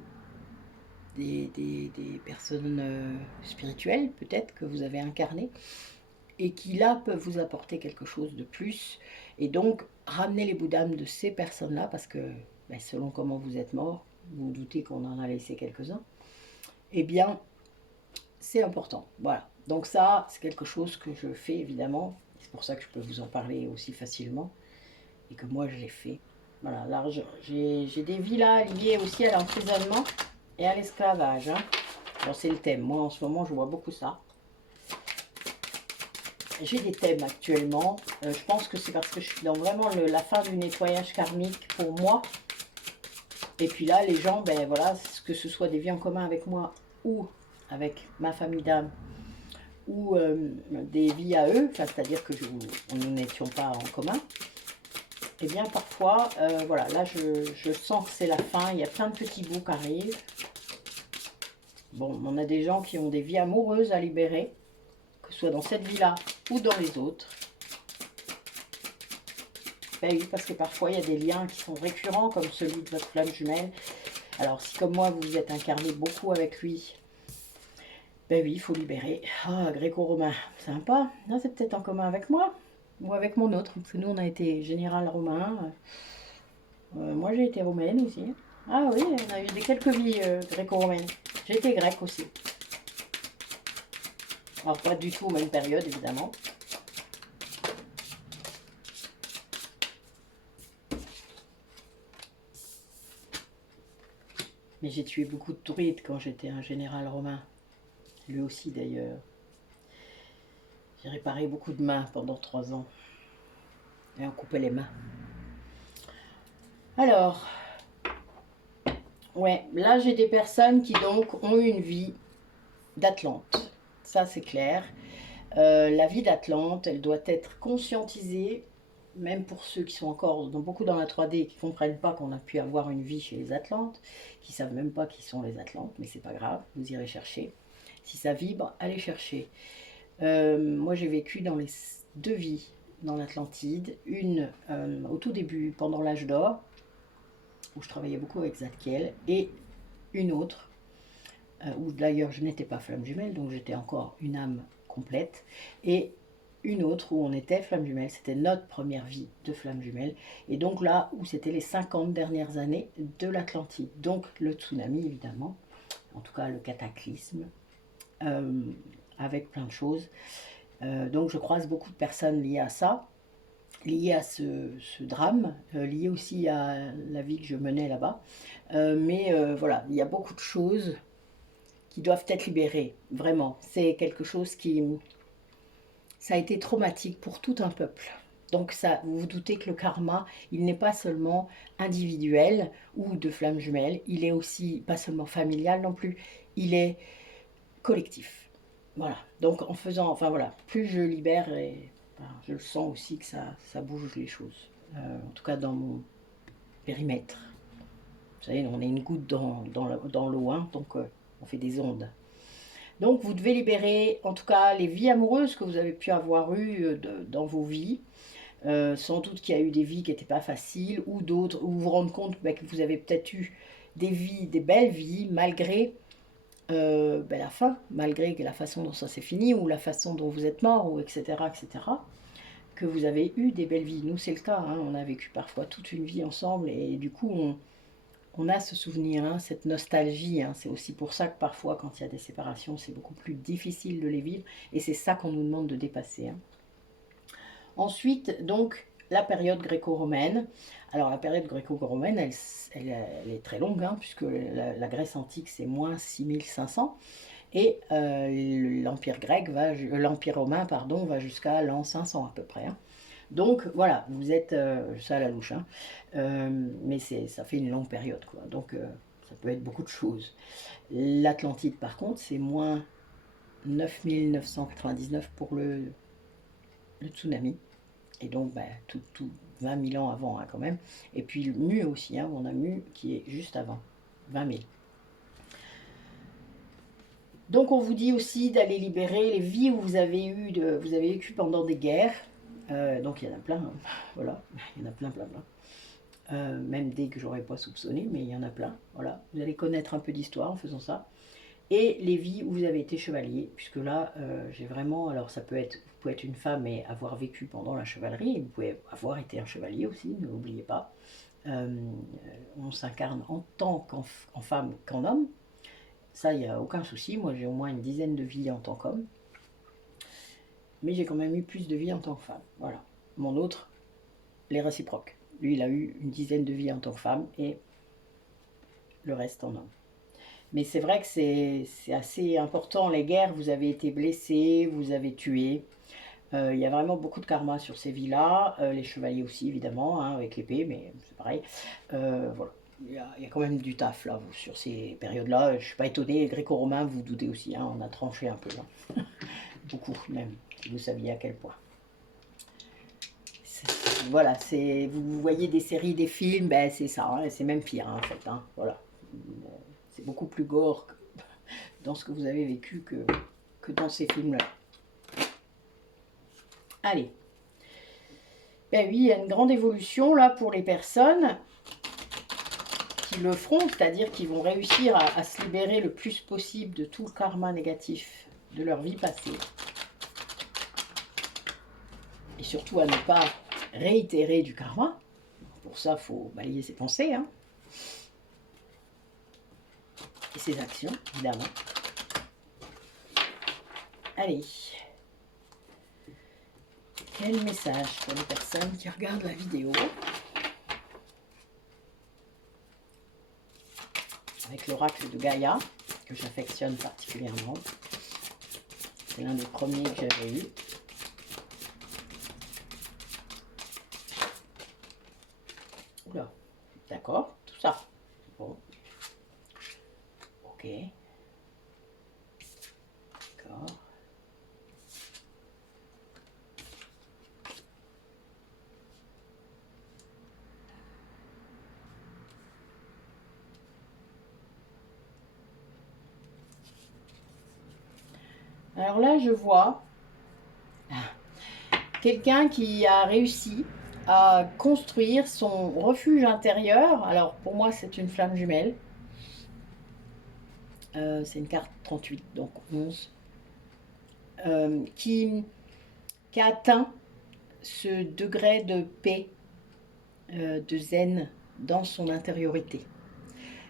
personnes spirituelles, peut-être, que vous avez incarnées, et qui là peuvent vous apporter quelque chose de plus. Et donc, ramenez les bouts d'âme de ces personnes-là, parce que ben, selon comment vous êtes mort, vous, vous doutez qu'on en a laissé quelques-uns, eh bien, c'est important. Voilà. Donc ça, c'est quelque chose que je fais, évidemment. C'est pour ça que je peux vous en parler aussi facilement, et que moi, je l'ai fait. Voilà, là, j'ai des vies là liées aussi à l'emprisonnement et à l'esclavage. Hein. Bon, c'est le thème. Moi, en ce moment, je vois beaucoup ça. J'ai des thèmes actuellement. Je pense que c'est parce que je suis dans vraiment la fin du nettoyage karmique pour moi. Et puis là, les gens, ben voilà, que ce soit des vies en commun avec moi ou avec ma famille d'âme ou des vies à eux, c'est-à-dire que nous n'étions pas en commun. Et bien parfois, voilà, là je sens que c'est la fin. Il y a plein de petits bouts qui arrivent. Bon, on a des gens qui ont des vies amoureuses à libérer, que ce soit dans cette vie-là ou dans les autres. Ben oui, parce que parfois il y a des liens qui sont récurrents, comme celui de votre flamme jumelle. Alors si comme moi vous vous êtes incarné beaucoup avec lui, ben oui, il faut libérer. Ah, gréco-romain, sympa. Non, c'est peut-être en commun avec moi ou avec mon autre, parce que nous on a été général romain. Moi j'ai été romaine aussi. Ah oui, on a eu quelques vies gréco-romaines. J'ai été grecque aussi. Alors pas du tout aux mêmes périodes évidemment. Mais j'ai tué beaucoup de druides quand j'étais un général romain. Lui aussi d'ailleurs. J'ai réparé beaucoup de mains pendant 3 ans. Et on coupait les mains. Alors, ouais, là j'ai des personnes qui donc ont une vie d'Atlante. Ça c'est clair. La vie d'Atlante, elle doit être conscientisée, même pour ceux qui sont encore beaucoup dans la 3D et qui ne comprennent pas qu'on a pu avoir une vie chez les Atlantes, qui ne savent même pas qui sont les Atlantes, mais c'est pas grave, vous irez chercher. Si ça vibre, allez chercher. Moi j'ai vécu dans les 2 vies dans l'Atlantide, une au tout début pendant l'âge d'or, où je travaillais beaucoup avec Zadkiel, et une autre, où d'ailleurs je n'étais pas flamme jumelle, donc j'étais encore une âme complète, et une autre où on était flamme jumelle, c'était notre première vie de flamme jumelle, et donc là où c'était les 50 dernières années de l'Atlantide, donc le tsunami évidemment, en tout cas le cataclysme, avec plein de choses. Donc je croise beaucoup de personnes liées à ça, liées à ce drame, liées aussi à la vie que je menais là-bas. Mais voilà, il y a beaucoup de choses qui doivent être libérées, vraiment. C'est quelque chose qui... Ça a été traumatique pour tout un peuple. Donc ça, vous vous doutez que le karma, il n'est pas seulement individuel ou de flamme jumelle, il est aussi pas seulement familial non plus, il est collectif. Voilà, donc en faisant, enfin voilà, plus je libère, et enfin, je le sens aussi que ça bouge les choses. En tout cas dans mon périmètre. Vous savez, on est une goutte dans l'eau, hein, donc on fait des ondes. Donc vous devez libérer en tout cas les vies amoureuses que vous avez pu avoir eues dans vos vies. Sans doute qu'il y a eu des vies qui n'étaient pas faciles, ou d'autres, où vous vous rendez compte que vous avez peut-être eu des vies, des belles vies, malgré la fin, malgré la façon dont ça s'est fini, ou la façon dont vous êtes mort, ou etc., etc., que vous avez eu des belles vies. Nous, c'est le cas, hein, on a vécu parfois toute une vie ensemble, et du coup, on a ce souvenir, hein, cette nostalgie. Hein. C'est aussi pour ça que parfois, quand il y a des séparations, c'est beaucoup plus difficile de les vivre, et c'est ça qu'on nous demande de dépasser. Hein. Ensuite, donc, la période gréco-romaine. Alors, la période gréco-romaine, elle est très longue, hein, puisque la Grèce antique, c'est moins 6500. Et l'Empire grec, l'Empire romain, pardon, va jusqu'à l'an 500 à peu près. Hein. Donc, voilà, vous êtes, ça à la louche, hein, mais ça fait une longue période, quoi. Donc, ça peut être beaucoup de choses. L'Atlantide, par contre, c'est moins 9999 pour le tsunami. Et donc, tout 20 000 ans avant, hein, quand même. Et puis, Mu aussi, hein, on a Mu qui est juste avant, 20 000. Donc, on vous dit aussi d'aller libérer les vies où vous avez vécu pendant des guerres. Donc, il y en a plein, hein. Voilà, il y en a plein. Même des que j'aurais pas soupçonné, mais il y en a plein. Voilà, vous allez connaître un peu d'histoire en faisant ça. Et les vies où vous avez été chevalier, puisque là, j'ai vraiment... Alors, vous pouvez être une femme et avoir vécu pendant la chevalerie, et vous pouvez avoir été un chevalier aussi, ne l'oubliez pas. On s'incarne en tant qu'en femme qu'en homme. Ça, il n'y a aucun souci. Moi, j'ai au moins une dizaine de vies en tant qu'homme. Mais j'ai quand même eu plus de vies en tant que femme. Voilà. Mon autre, les réciproques. Lui, il a eu une dizaine de vies en tant que femme et le reste en homme. Mais c'est vrai que c'est assez important, les guerres, vous avez été blessé, vous avez tué. Il y a vraiment beaucoup de karma sur ces vies-là. Les chevaliers aussi, évidemment, hein, avec l'épée, mais c'est pareil. Voilà. Il y a quand même du taf, là, sur ces périodes-là. Je ne suis pas étonnée, gréco-romain, vous vous doutez aussi, hein, on a tranché un peu, là. Beaucoup, même, si vous saviez à quel point. Voilà, vous voyez des séries, des films, c'est ça, hein, c'est même pire, hein, en fait. Hein, voilà. C'est beaucoup plus gore dans ce que vous avez vécu que dans ces films-là. Allez. Ben oui, il y a une grande évolution là pour les personnes qui le feront, c'est-à-dire qui vont réussir à se libérer le plus possible de tout le karma négatif de leur vie passée. Et surtout à ne pas réitérer du karma. Pour ça, il faut balayer ses pensées, hein. Et ses actions, évidemment. Allez. Quel message pour les personnes qui regardent la vidéo? Avec l'oracle de Gaïa, que j'affectionne particulièrement. C'est l'un des premiers que j'avais eu. Oula, d'accord, tout ça. Bon. Ok. D'accord. Alors là, je vois quelqu'un qui a réussi à construire son refuge intérieur. Alors pour moi, c'est une flamme jumelle. C'est une carte 38, donc 11. Qui a atteint ce degré de paix, de zen dans son intériorité.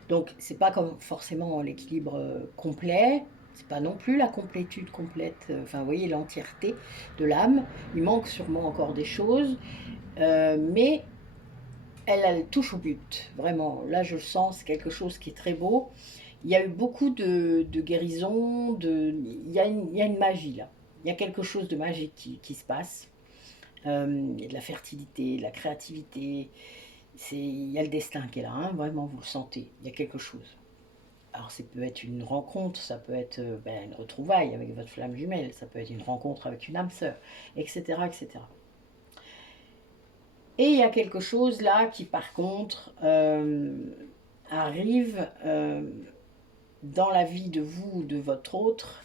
Donc c'est pas comme forcément l'équilibre complet, c'est pas non plus la complétude complète, enfin vous voyez l'entièreté de l'âme, il manque sûrement encore des choses, mais elle touche au but, vraiment, là je le sens, c'est quelque chose qui est très beau. Il y a eu beaucoup de guérison, il y a une magie là, il y a quelque chose de magique qui se passe, il y a de la fertilité, de la créativité, il y a le destin qui est là, hein, vraiment vous le sentez, il y a quelque chose. Alors ça peut être une rencontre, ça peut être une retrouvaille avec votre flamme jumelle, ça peut être une rencontre avec une âme sœur, etc., etc. Et il y a quelque chose là qui par contre arrive dans la vie de vous ou de votre autre,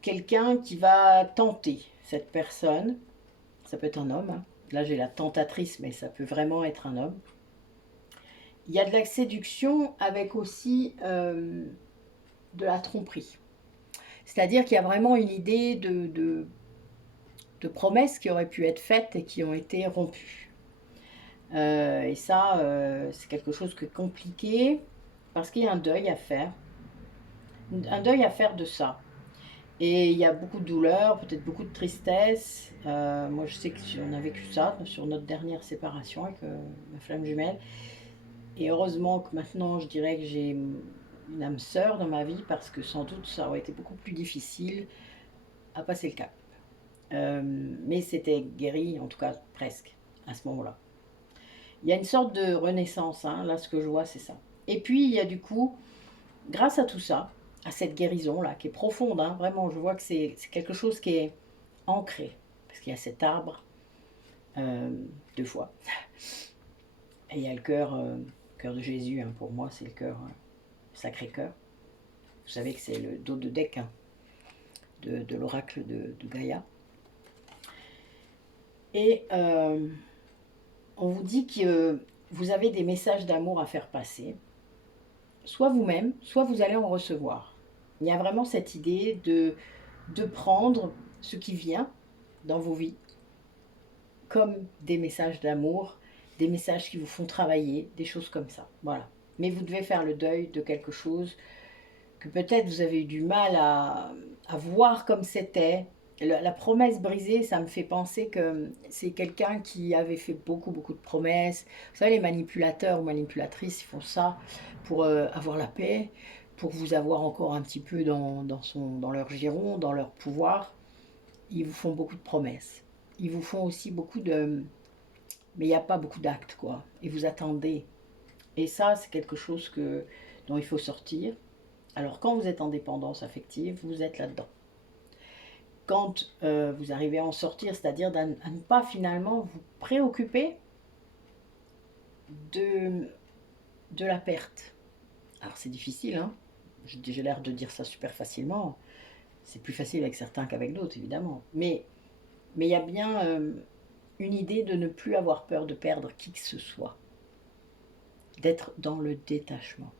quelqu'un qui va tenter cette personne, ça peut être un homme, hein. Là j'ai la tentatrice mais ça peut vraiment être un homme. Il y a de la séduction avec aussi de la tromperie. C'est-à-dire qu'il y a vraiment une idée de promesses qui auraient pu être faites et qui ont été rompues. Et ça, c'est quelque chose qui est compliqué parce qu'il y a un deuil à faire. Un deuil à faire de ça. Et il y a beaucoup de douleur, peut-être beaucoup de tristesse. Moi, je sais qu'on a vécu ça sur notre dernière séparation avec ma flamme jumelle. Et heureusement que maintenant, je dirais que j'ai une âme sœur dans ma vie parce que sans doute, ça aurait été beaucoup plus difficile à passer le cap. Mais c'était guéri, en tout cas presque, à ce moment-là. Il y a une sorte de renaissance, hein, là ce que je vois c'est ça. Et puis il y a du coup, grâce à tout ça, à cette guérison-là, qui est profonde, hein, vraiment, je vois que c'est quelque chose qui est ancré, parce qu'il y a cet arbre, deux fois, et il y a le cœur de Jésus, hein, pour moi c'est le cœur, Sacré-Cœur. Vous savez que c'est le dos de deck, hein, de l'oracle de Gaïa. Et on vous dit que vous avez des messages d'amour à faire passer, soit vous-même, soit vous allez en recevoir. Il y a vraiment cette idée de prendre ce qui vient dans vos vies comme des messages d'amour, des messages qui vous font travailler, des choses comme ça. Voilà. Mais vous devez faire le deuil de quelque chose que peut-être vous avez eu du mal à voir comme c'était. La promesse brisée, ça me fait penser que c'est quelqu'un qui avait fait beaucoup de promesses. Vous savez, les manipulateurs ou manipulatrices, ils font ça pour avoir la paix, pour vous avoir encore un petit peu dans leur giron, dans leur pouvoir. Ils vous font beaucoup de promesses. Ils vous font aussi beaucoup de... Mais il n'y a pas beaucoup d'actes, quoi. Et vous attendez. Et ça, c'est quelque chose dont il faut sortir. Alors, quand vous êtes en dépendance affective, vous êtes là-dedans. Quand vous arrivez à en sortir, c'est-à-dire à ne pas finalement vous préoccuper de la perte. Alors c'est difficile, hein, j'ai l'air de dire ça super facilement, c'est plus facile avec certains qu'avec d'autres évidemment, mais il y a bien une idée de ne plus avoir peur de perdre qui que ce soit, d'être dans le détachement.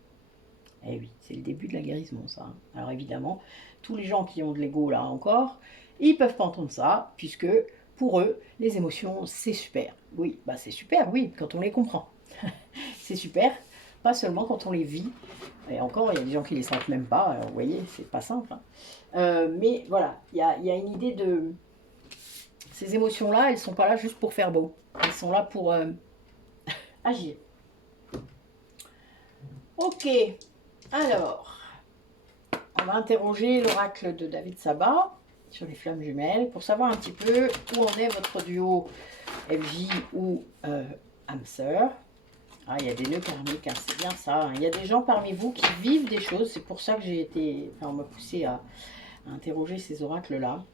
Eh oui, c'est le début de la guérison ça, hein. Alors évidemment, tous les gens qui ont de l'ego là encore, ils peuvent pas entendre ça, puisque pour eux, les émotions, c'est super. Oui, bah c'est super, oui, quand on les comprend. C'est super, pas seulement quand on les vit. Et encore, il y a des gens qui les sentent même pas. Alors, vous voyez, c'est pas simple. Hein. Mais voilà, il y a une idée de... Ces émotions-là, elles sont pas là juste pour faire beau. Elles sont là pour agir. Ok, alors, on va interroger l'oracle de David Sabat sur les flammes jumelles pour savoir un petit peu où en est votre duo FJ ou âme sœur. Ah, il y a des nœuds karmiques, hein, c'est bien ça. Hein. Il y a des gens parmi vous qui vivent des choses. C'est pour ça que j'ai été... Enfin, on m'a poussé à interroger ces oracles-là.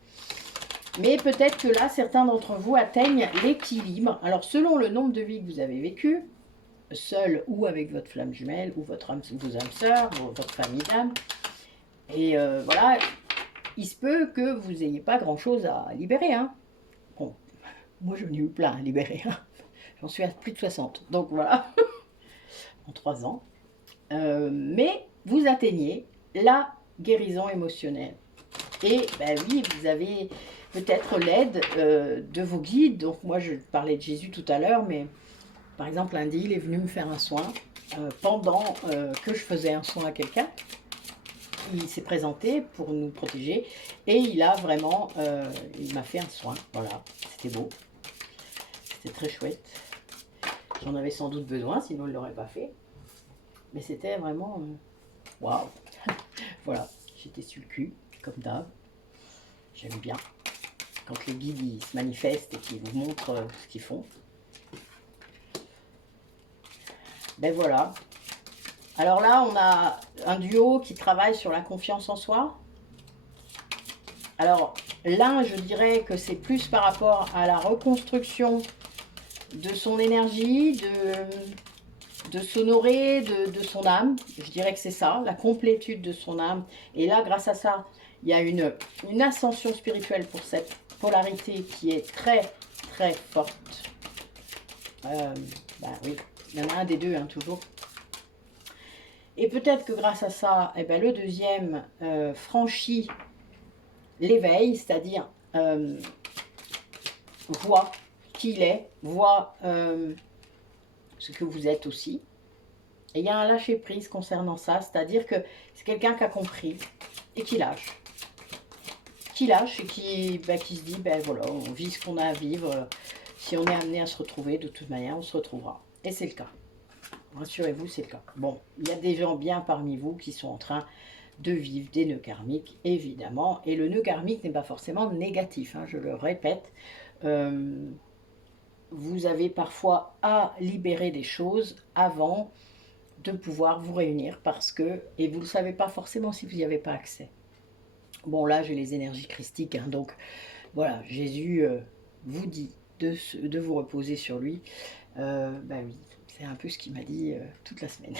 Mais peut-être que là, certains d'entre vous atteignent l'équilibre. Alors, selon le nombre de vies que vous avez vécues, seul ou avec votre flamme jumelle, ou votre âme, vos âmes sœurs, ou votre famille d'âmes, et voilà, il se peut que vous n'ayez pas grand-chose à libérer. Hein. Bon, moi, j'en ai eu plein à libérer. Hein. J'en suis à plus de 60. Donc, voilà, en 3 ans. Mais vous atteignez la guérison émotionnelle. Et ben oui, vous avez peut-être l'aide de vos guides. Donc moi, je parlais de Jésus tout à l'heure, mais par exemple, lundi, il est venu me faire un soin pendant que je faisais un soin à quelqu'un. Il s'est présenté pour nous protéger et il a vraiment, il m'a fait un soin. Voilà, c'était beau, c'était très chouette. J'en avais sans doute besoin, sinon il ne l'aurait pas fait. Mais c'était vraiment, waouh. Voilà, j'étais sur le cul, comme d'hab. J'aime bien quand les guides ils se manifestent et qu'ils vous montrent ce qu'ils font. Ben voilà. Alors là, on a un duo qui travaille sur la confiance en soi. Alors, l'un, je dirais que c'est plus par rapport à la reconstruction de son énergie, de s'honorer, de son âme. Je dirais que c'est ça, la complétude de son âme. Et là, grâce à ça, il y a une ascension spirituelle pour cette polarité qui est très, très forte. Bah oui, il y en a un des deux, hein, toujours. Et peut-être que grâce à ça, eh ben, le deuxième franchit l'éveil, c'est-à-dire voit qui il est, voit ce que vous êtes aussi. Et il y a un lâcher-prise concernant ça, c'est-à-dire que c'est quelqu'un qui a compris et qui lâche. Qui lâche et qui se dit, ben voilà, on vit ce qu'on a à vivre. Si on est amené à se retrouver, de toute manière, on se retrouvera. Et c'est le cas. Rassurez-vous, c'est le cas. Bon, il y a des gens bien parmi vous qui sont en train de vivre des nœuds karmiques, évidemment. Et le nœud karmique n'est pas forcément négatif, hein, je le répète. Vous avez parfois à libérer des choses avant de pouvoir vous réunir parce que, et vous ne le savez pas forcément si vous n'y avez pas accès. Bon, là, j'ai les énergies christiques, hein, donc voilà, Jésus vous dit de vous reposer sur lui. Bah oui, c'est un peu ce qu'il m'a dit toute la semaine.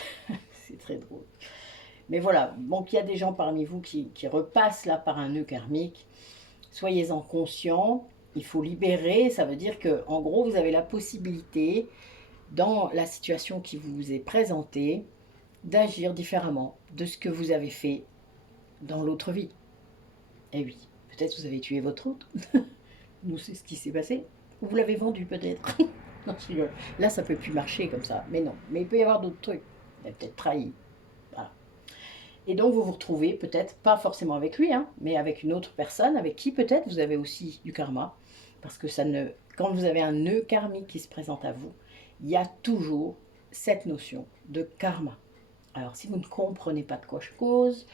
C'est très drôle. Mais voilà, donc il y a des gens parmi vous qui repassent là par un nœud karmique. Soyez-en conscients, il faut libérer, ça veut dire que en gros, vous avez la possibilité, dans la situation qui vous est présentée, d'agir différemment de ce que vous avez fait dans l'autre vie. Et oui, peut-être vous avez tué votre autre. Nous, c'est ce qui s'est passé. Ou vous l'avez vendu peut-être. Non, je rigole. Là, ça ne peut plus marcher comme ça. Mais non, mais il peut y avoir d'autres trucs. Il a peut-être trahi. Voilà. Et donc, vous vous retrouvez peut-être, pas forcément avec lui, hein, mais avec une autre personne, avec qui peut-être vous avez aussi du karma. Parce que ça ne, quand vous avez un nœud karmique qui se présente à vous, il y a toujours cette notion de karma. Alors, si vous ne comprenez pas de quoi je cause,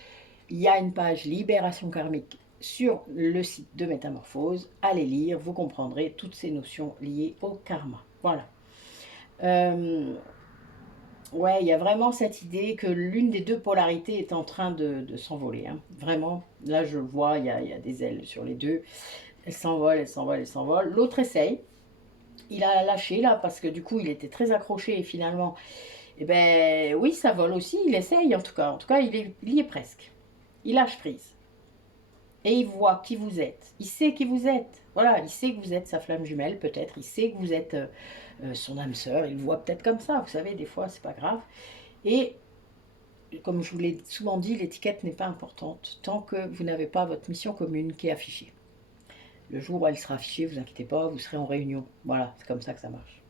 il y a une page Libération karmique sur le site de Métamorphose. Allez lire, vous comprendrez toutes ces notions liées au karma. Voilà. Ouais, il y a vraiment cette idée que l'une des deux polarités est en train de s'envoler. Hein. Vraiment, là je vois, il y a des ailes sur les deux. Elles s'envolent, elles s'envolent, elles s'envolent. L'autre essaye. Il a lâché là parce que du coup il était très accroché et finalement, eh ben oui, ça vole aussi. Il essaye en tout cas. En tout cas, il y est presque. Il lâche prise. Et il voit qui vous êtes. Il sait qui vous êtes. Voilà, il sait que vous êtes sa flamme jumelle, peut-être. Il sait que vous êtes son âme sœur. Il le voit peut-être comme ça. Vous savez, des fois, c'est pas grave. Et comme je vous l'ai souvent dit, l'étiquette n'est pas importante tant que vous n'avez pas votre mission commune qui est affichée. Le jour où elle sera affichée, vous inquiétez pas, vous serez en réunion. Voilà, c'est comme ça que ça marche.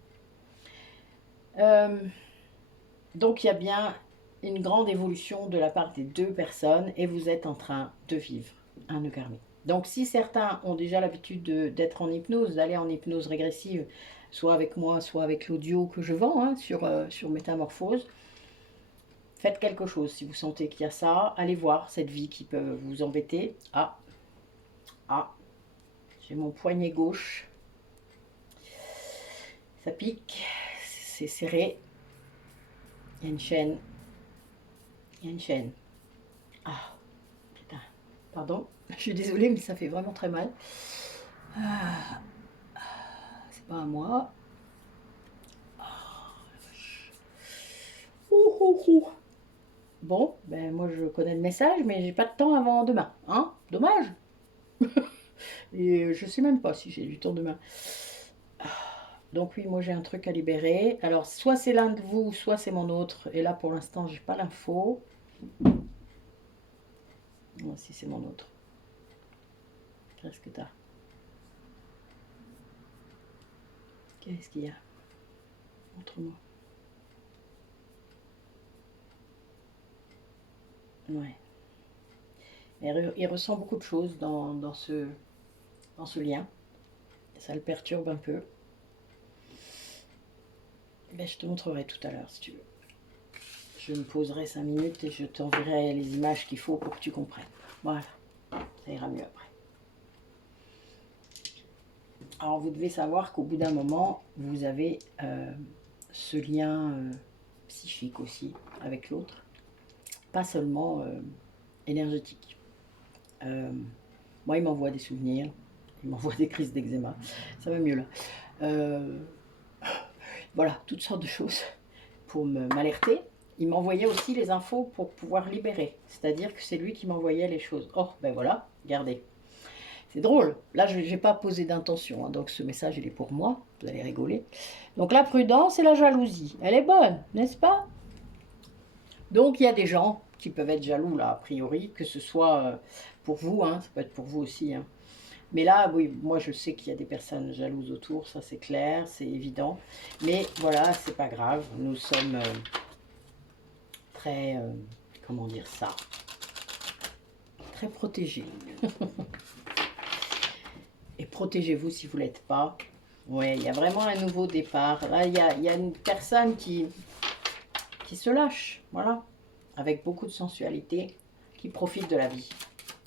Donc il y a bien une grande évolution de la part des deux personnes et vous êtes en train de vivre un nœud karmique. Donc si certains ont déjà l'habitude d'être en hypnose, d'aller en hypnose régressive, soit avec moi, soit avec l'audio que je vends hein, sur Métamorphose, faites quelque chose. Si vous sentez qu'il y a ça, allez voir cette vie qui peut vous embêter. Ah, j'ai mon poignet gauche. Ça pique, c'est serré. Il y a une chaîne. Il y a une chaîne. Ah, putain. Pardon, je suis désolée, mais ça fait vraiment très mal. Ah, c'est pas à moi. Bon, ben moi je connais le message, mais j'ai pas de temps avant demain. Hein? Dommage. Et je sais même pas si j'ai du temps demain. Donc oui, moi j'ai un truc à libérer. Alors soit c'est l'un de vous, soit c'est mon autre. Et là pour l'instant, j'ai pas l'info. Non, si c'est mon autre. Qu'est-ce que t'as? Qu'est-ce qu'il y a? Montre-moi. Ouais. Il ressent beaucoup de choses dans ce lien. Ça le perturbe un peu. Ben, je te montrerai tout à l'heure si tu veux. Je me poserai 5 minutes et je t'enverrai les images qu'il faut pour que tu comprennes. Voilà, ça ira mieux après. Alors vous devez savoir qu'au bout d'un moment, vous avez ce lien psychique aussi avec l'autre, pas seulement énergétique. Moi, il m'envoie des souvenirs, il m'envoie des crises d'eczéma, ça va mieux là. Voilà, toutes sortes de choses pour m'alerter. Il m'envoyait aussi les infos pour pouvoir libérer, c'est-à-dire que c'est lui qui m'envoyait les choses. Oh, ben voilà, regardez. C'est drôle, là je n'ai pas posé d'intention, hein, donc ce message il est pour moi, vous allez rigoler. Donc la prudence et la jalousie, elle est bonne, n'est-ce pas? Donc il y a des gens qui peuvent être jaloux là, a priori, que ce soit pour vous, hein, ça peut être pour vous aussi. Hein. Mais là, oui, moi je sais qu'il y a des personnes jalouses autour, ça c'est clair, c'est évident. Mais voilà, c'est pas grave, nous sommes très, comment dire ça, très protégés. Et protégez-vous si vous ne l'êtes pas. Oui, il y a vraiment un nouveau départ. Là, il y a une personne qui se lâche, voilà, avec beaucoup de sensualité, qui profite de la vie.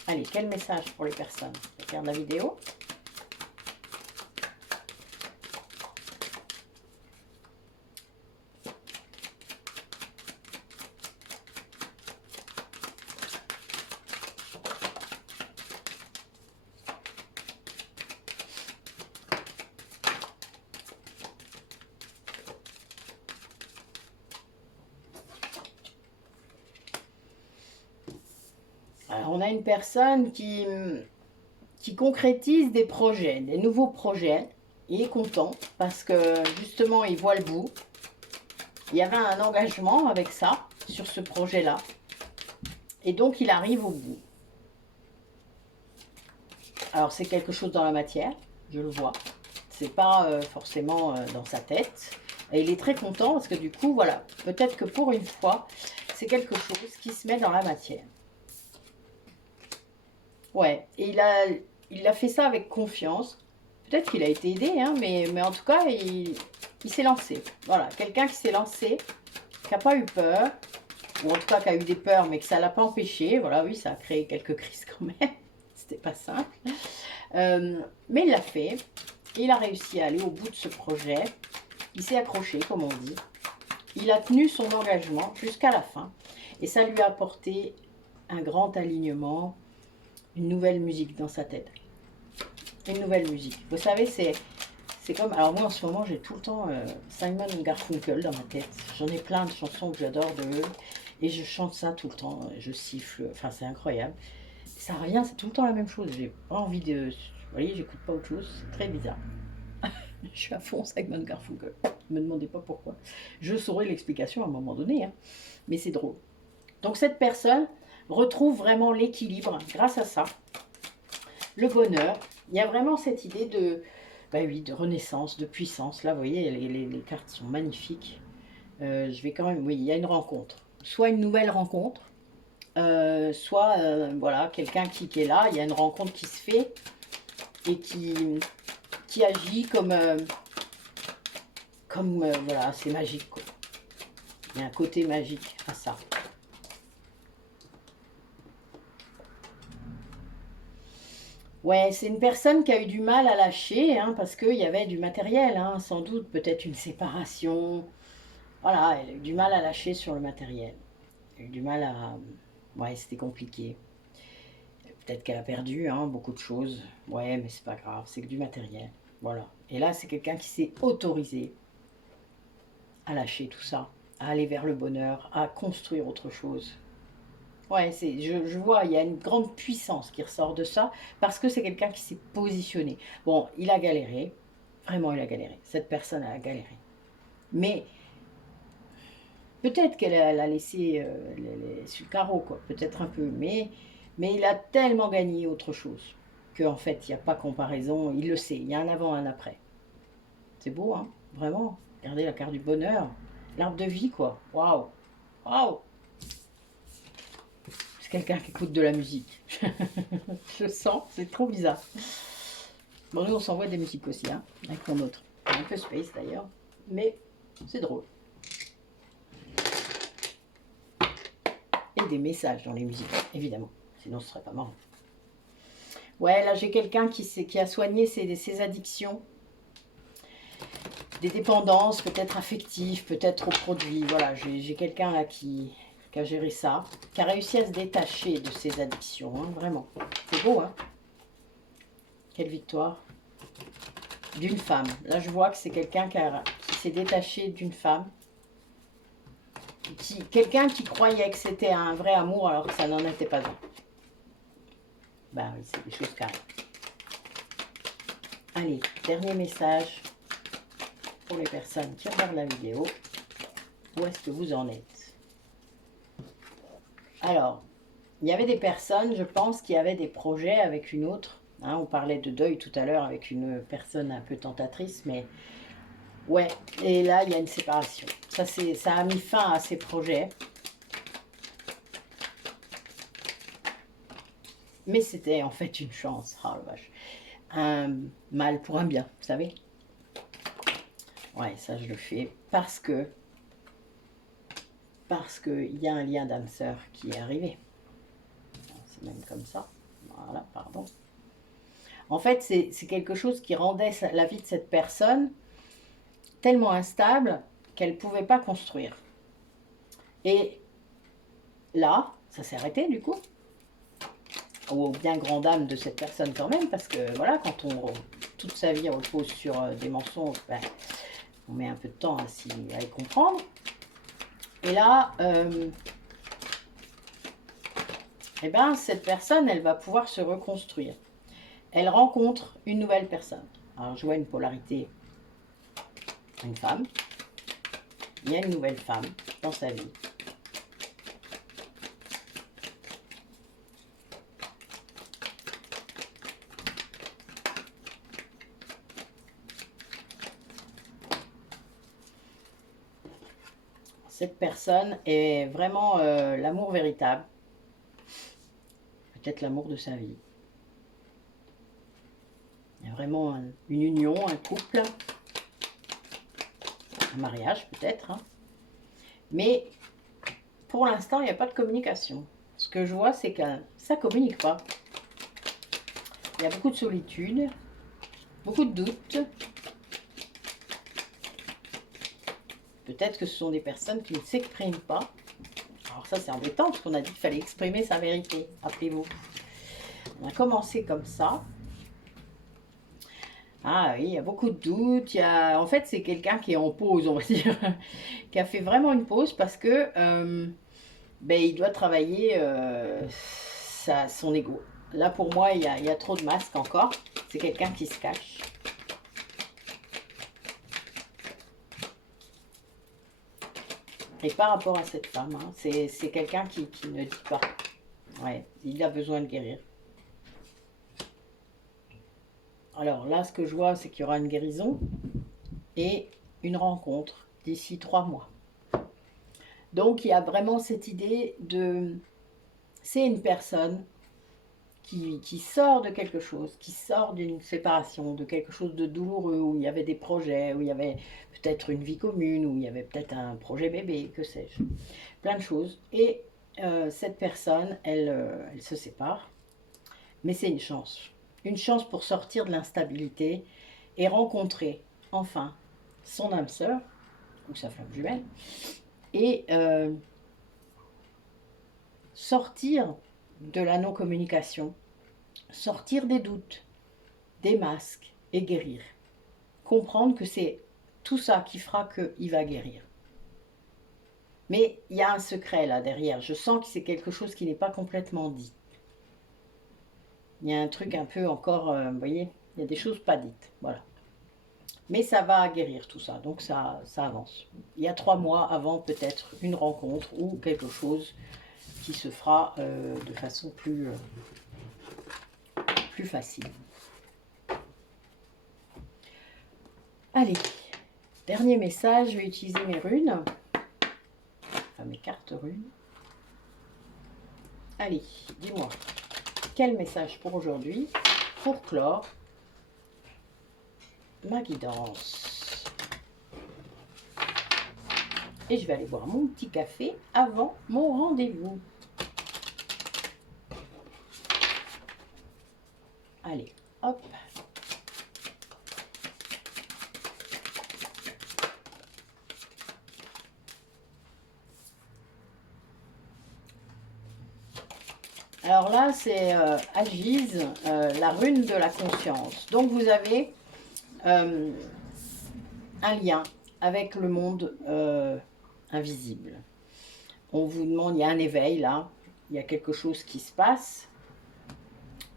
Allez, quel message pour les personnes? Regarde la vidéo. Alors, on a une personne qui concrétise des projets, des nouveaux projets. Il est content parce que justement, il voit le bout. Il y avait un engagement avec ça, sur ce projet-là. Et donc, il arrive au bout. Alors, c'est quelque chose dans la matière, je le vois. C'est pas forcément dans sa tête. Et il est très content parce que du coup, voilà, peut-être que pour une fois, c'est quelque chose qui se met dans la matière. Ouais, et il a fait ça avec confiance. Peut-être qu'il a été aidé, hein, mais en tout cas, il s'est lancé. Voilà, quelqu'un qui s'est lancé, qui n'a pas eu peur, ou en tout cas qui a eu des peurs, mais que ça ne l'a pas empêché. Voilà, oui, ça a créé quelques crises quand même. C'était pas simple. Mais il l'a fait. Et il a réussi à aller au bout de ce projet. Il s'est accroché, comme on dit. Il a tenu son engagement jusqu'à la fin. Et ça lui a apporté un grand alignement, une nouvelle musique dans sa tête. Une nouvelle musique. Vous savez, c'est comme... Alors moi, en ce moment, j'ai tout le temps Simon & Garfunkel dans ma tête. J'en ai plein de chansons que j'adore de eux. Et je chante ça tout le temps. Je siffle. Enfin, c'est incroyable. Ça revient, c'est tout le temps la même chose. J'ai pas envie de... Vous voyez, j'écoute pas autre chose. C'est très bizarre. Je suis à fond Simon & Garfunkel. Ne me demandez pas pourquoi. Je saurai l'explication à un moment donné. Hein. Mais c'est drôle. Donc cette personne retrouve vraiment l'équilibre grâce à ça. Le bonheur. Il y a vraiment cette idée de... Ben oui, de renaissance, de puissance. Là, vous voyez, les cartes sont magnifiques. Je vais quand même, oui, il y a une rencontre. Soit une nouvelle rencontre, soit voilà, quelqu'un qui est là, il y a une rencontre qui se fait et qui agit comme voilà, c'est magique, quoi. Il y a un côté magique à ça. Ouais, c'est une personne qui a eu du mal à lâcher, hein, parce qu'il y avait du matériel, hein, sans doute, peut-être une séparation. Voilà, elle a eu du mal à lâcher sur le matériel. Elle a eu du mal à... Ouais, c'était compliqué. Peut-être qu'elle a perdu hein, beaucoup de choses. Ouais, mais c'est pas grave, c'est que du matériel. Voilà. Et là, c'est quelqu'un qui s'est autorisé à lâcher tout ça, à aller vers le bonheur, à construire autre chose. Ouais, je vois, il y a une grande puissance qui ressort de ça, parce que c'est quelqu'un qui s'est positionné. Bon, il a galéré, vraiment il a galéré. Cette personne a galéré. Mais peut-être qu'elle a laissé sur le carreau, quoi, peut-être un peu, mais il a tellement gagné autre chose qu'en fait, il n'y a pas comparaison, il le sait, il y a un avant, un après. C'est beau, hein, vraiment. Regardez la carte du bonheur, l'arbre de vie, quoi. Waouh, waouh. C'est quelqu'un qui écoute de la musique. Je sens, c'est trop bizarre. Bon, nous, on s'envoie des musiques aussi, hein, avec mon autre. Un peu space d'ailleurs, mais c'est drôle. Et des messages dans les musiques, évidemment. Sinon, ce serait pas marrant. Ouais, là, j'ai quelqu'un qui a soigné ses addictions. Des dépendances, peut-être affectives, peut-être aux produits. Voilà, j'ai quelqu'un là qui a géré ça, qui a réussi à se détacher de ses addictions, hein, vraiment. C'est beau, hein? Quelle victoire. D'une femme. Là, je vois que c'est quelqu'un qui s'est détaché d'une femme. Quelqu'un qui croyait que c'était un vrai amour alors que ça n'en était pas un. Ben oui, c'est des choses qui arrivent. Allez, dernier message pour les personnes qui regardent la vidéo. Où est-ce que vous en êtes? Alors, il y avait des personnes, je pense, qui avaient des projets avec une autre. Hein, on parlait de deuil tout à l'heure avec une personne un peu tentatrice, mais ouais, et là, il y a une séparation. Ça a mis fin à ces projets. Mais c'était en fait une chance. Oh la vache. Un mal pour un bien, vous savez. Ouais, ça je le fais parce qu'il y a un lien d'âme sœur qui est arrivé. C'est même comme ça. Voilà, pardon. En fait, c'est quelque chose qui rendait la vie de cette personne tellement instable qu'elle ne pouvait pas construire. Et là, ça s'est arrêté du coup. Au bien grand dame de cette personne quand même, parce que voilà, quand toute sa vie repose sur des mensonges, ben, on met un peu de temps à y comprendre. Et là, eh ben, cette personne, elle va pouvoir se reconstruire. Elle rencontre une nouvelle personne. Alors, je vois une polarité, une femme. Il y a une nouvelle femme dans sa vie. Cette personne est vraiment l'amour véritable. Peut-être l'amour de sa vie. Il y a vraiment une union, un couple. Un mariage peut-être. Hein. Mais pour l'instant, il n'y a pas de communication. Ce que je vois, c'est que ça ne communique pas. Il y a beaucoup de solitude, beaucoup de doutes. Peut-être que ce sont des personnes qui ne s'expriment pas. Alors ça, c'est embêtant, parce qu'on a dit qu'il fallait exprimer sa vérité. Rappelez-vous. On a commencé comme ça. Ah oui, il y a beaucoup de doutes. En fait, c'est quelqu'un qui est en pause, on va dire. Qui a fait vraiment une pause parce que ben, il doit travailler son ego. Là, pour moi, il y a trop de masques encore. C'est quelqu'un qui se cache. Et par rapport à cette femme, hein, c'est quelqu'un qui ne dit pas. Ouais, il a besoin de guérir. Alors là, ce que je vois, c'est qu'il y aura une guérison et une rencontre d'ici 3 mois. Donc il y a vraiment cette idée de... C'est une personne qui sort de quelque chose, qui sort d'une séparation, de quelque chose de douloureux, où il y avait des projets, où il y avait peut-être une vie commune, où il y avait peut-être un projet bébé, que sais-je, plein de choses. Et cette personne, elle se sépare, mais c'est une chance pour sortir de l'instabilité et rencontrer enfin son âme sœur, ou sa flamme jumelle, et sortir de la non-communication, sortir des doutes, des masques et guérir. Comprendre que c'est tout ça qui fera qu'il va guérir. Mais il y a un secret là derrière. Je sens que c'est quelque chose qui n'est pas complètement dit. Il y a un truc un peu encore, vous voyez, il y a des choses pas dites. Voilà. Mais ça va guérir tout ça, donc ça avance. Il y a 3 mois avant peut-être une rencontre ou quelque chose qui se fera de façon plus facile. Allez, dernier message, je vais utiliser mes runes, enfin mes cartes runes. Allez, dis-moi, quel message pour aujourd'hui, pour clore ma guidance. Et je vais aller boire mon petit café avant mon rendez-vous. Allez, hop. Alors là, c'est Agiz, la rune de la conscience. Donc vous avez un lien avec le monde invisible. On vous demande, il y a un éveil là, il y a quelque chose qui se passe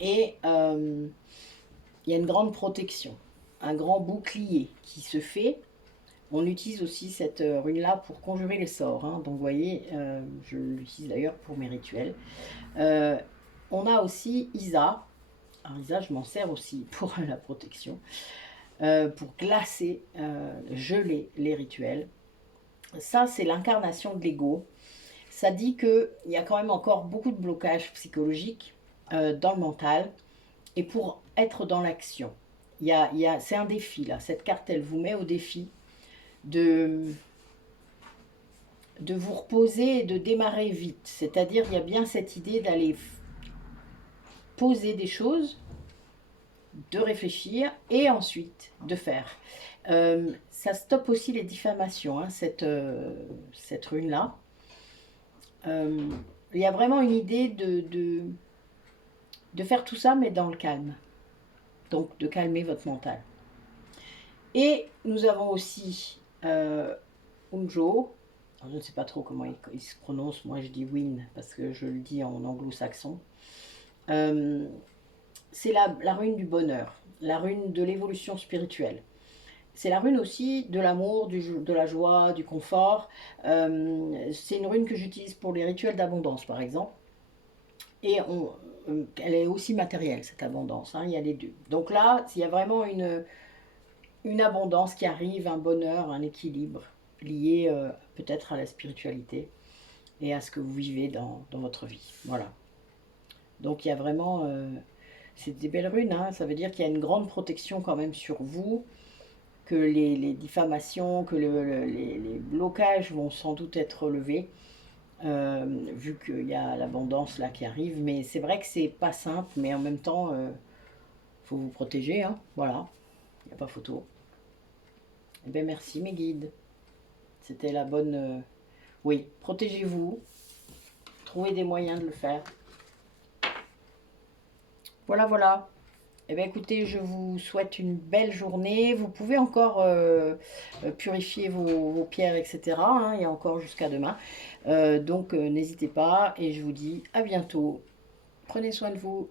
et il y a une grande protection, un grand bouclier qui se fait. On utilise aussi cette rune-là pour conjurer les sorts. Hein. Donc vous voyez, je l'utilise d'ailleurs pour mes rituels. On a aussi Isa. Alors Isa, je m'en sers aussi pour la protection. Pour glacer, geler les rituels. Ça, c'est l'incarnation de l'ego. Ça dit qu'il y a quand même encore beaucoup de blocages psychologiques dans le mental. Et pour être dans l'action, c'est un défi là. Cette carte, elle vous met au défi de vous reposer et de démarrer vite. C'est-à-dire, il y a bien cette idée d'aller poser des choses, de réfléchir et ensuite de faire. Ça stoppe aussi les diffamations, hein, cette rune-là. Il y a vraiment une idée de faire tout ça, mais dans le calme. Donc, de calmer votre mental. Et nous avons aussi Unjo. Alors, je ne sais pas trop comment il se prononce. Moi, je dis Win parce que je le dis en anglo-saxon. C'est la rune du bonheur, la rune de l'évolution spirituelle. C'est la rune aussi de l'amour, de la joie, du confort. C'est une rune que j'utilise pour les rituels d'abondance, par exemple. Et elle est aussi matérielle, cette abondance. Hein, il y a les deux. Donc là, il y a vraiment une abondance qui arrive, un bonheur, un équilibre lié peut-être à la spiritualité et à ce que vous vivez dans votre vie. Voilà. Donc il y a vraiment... c'est des belles runes, hein, ça veut dire qu'il y a une grande protection quand même sur vous, que les diffamations, que les blocages vont sans doute être relevés, vu qu'il y a l'abondance là qui arrive. Mais c'est vrai que c'est pas simple, mais en même temps, faut vous protéger, hein, voilà, il n'y a pas photo. Eh bien merci mes guides, c'était la bonne... Oui, protégez-vous, trouvez des moyens de le faire. Voilà, voilà. Eh bien, écoutez, je vous souhaite une belle journée. Vous pouvez encore purifier vos pierres, etc. Hein, il y a encore jusqu'à demain. Donc, n'hésitez pas. Et je vous dis à bientôt. Prenez soin de vous.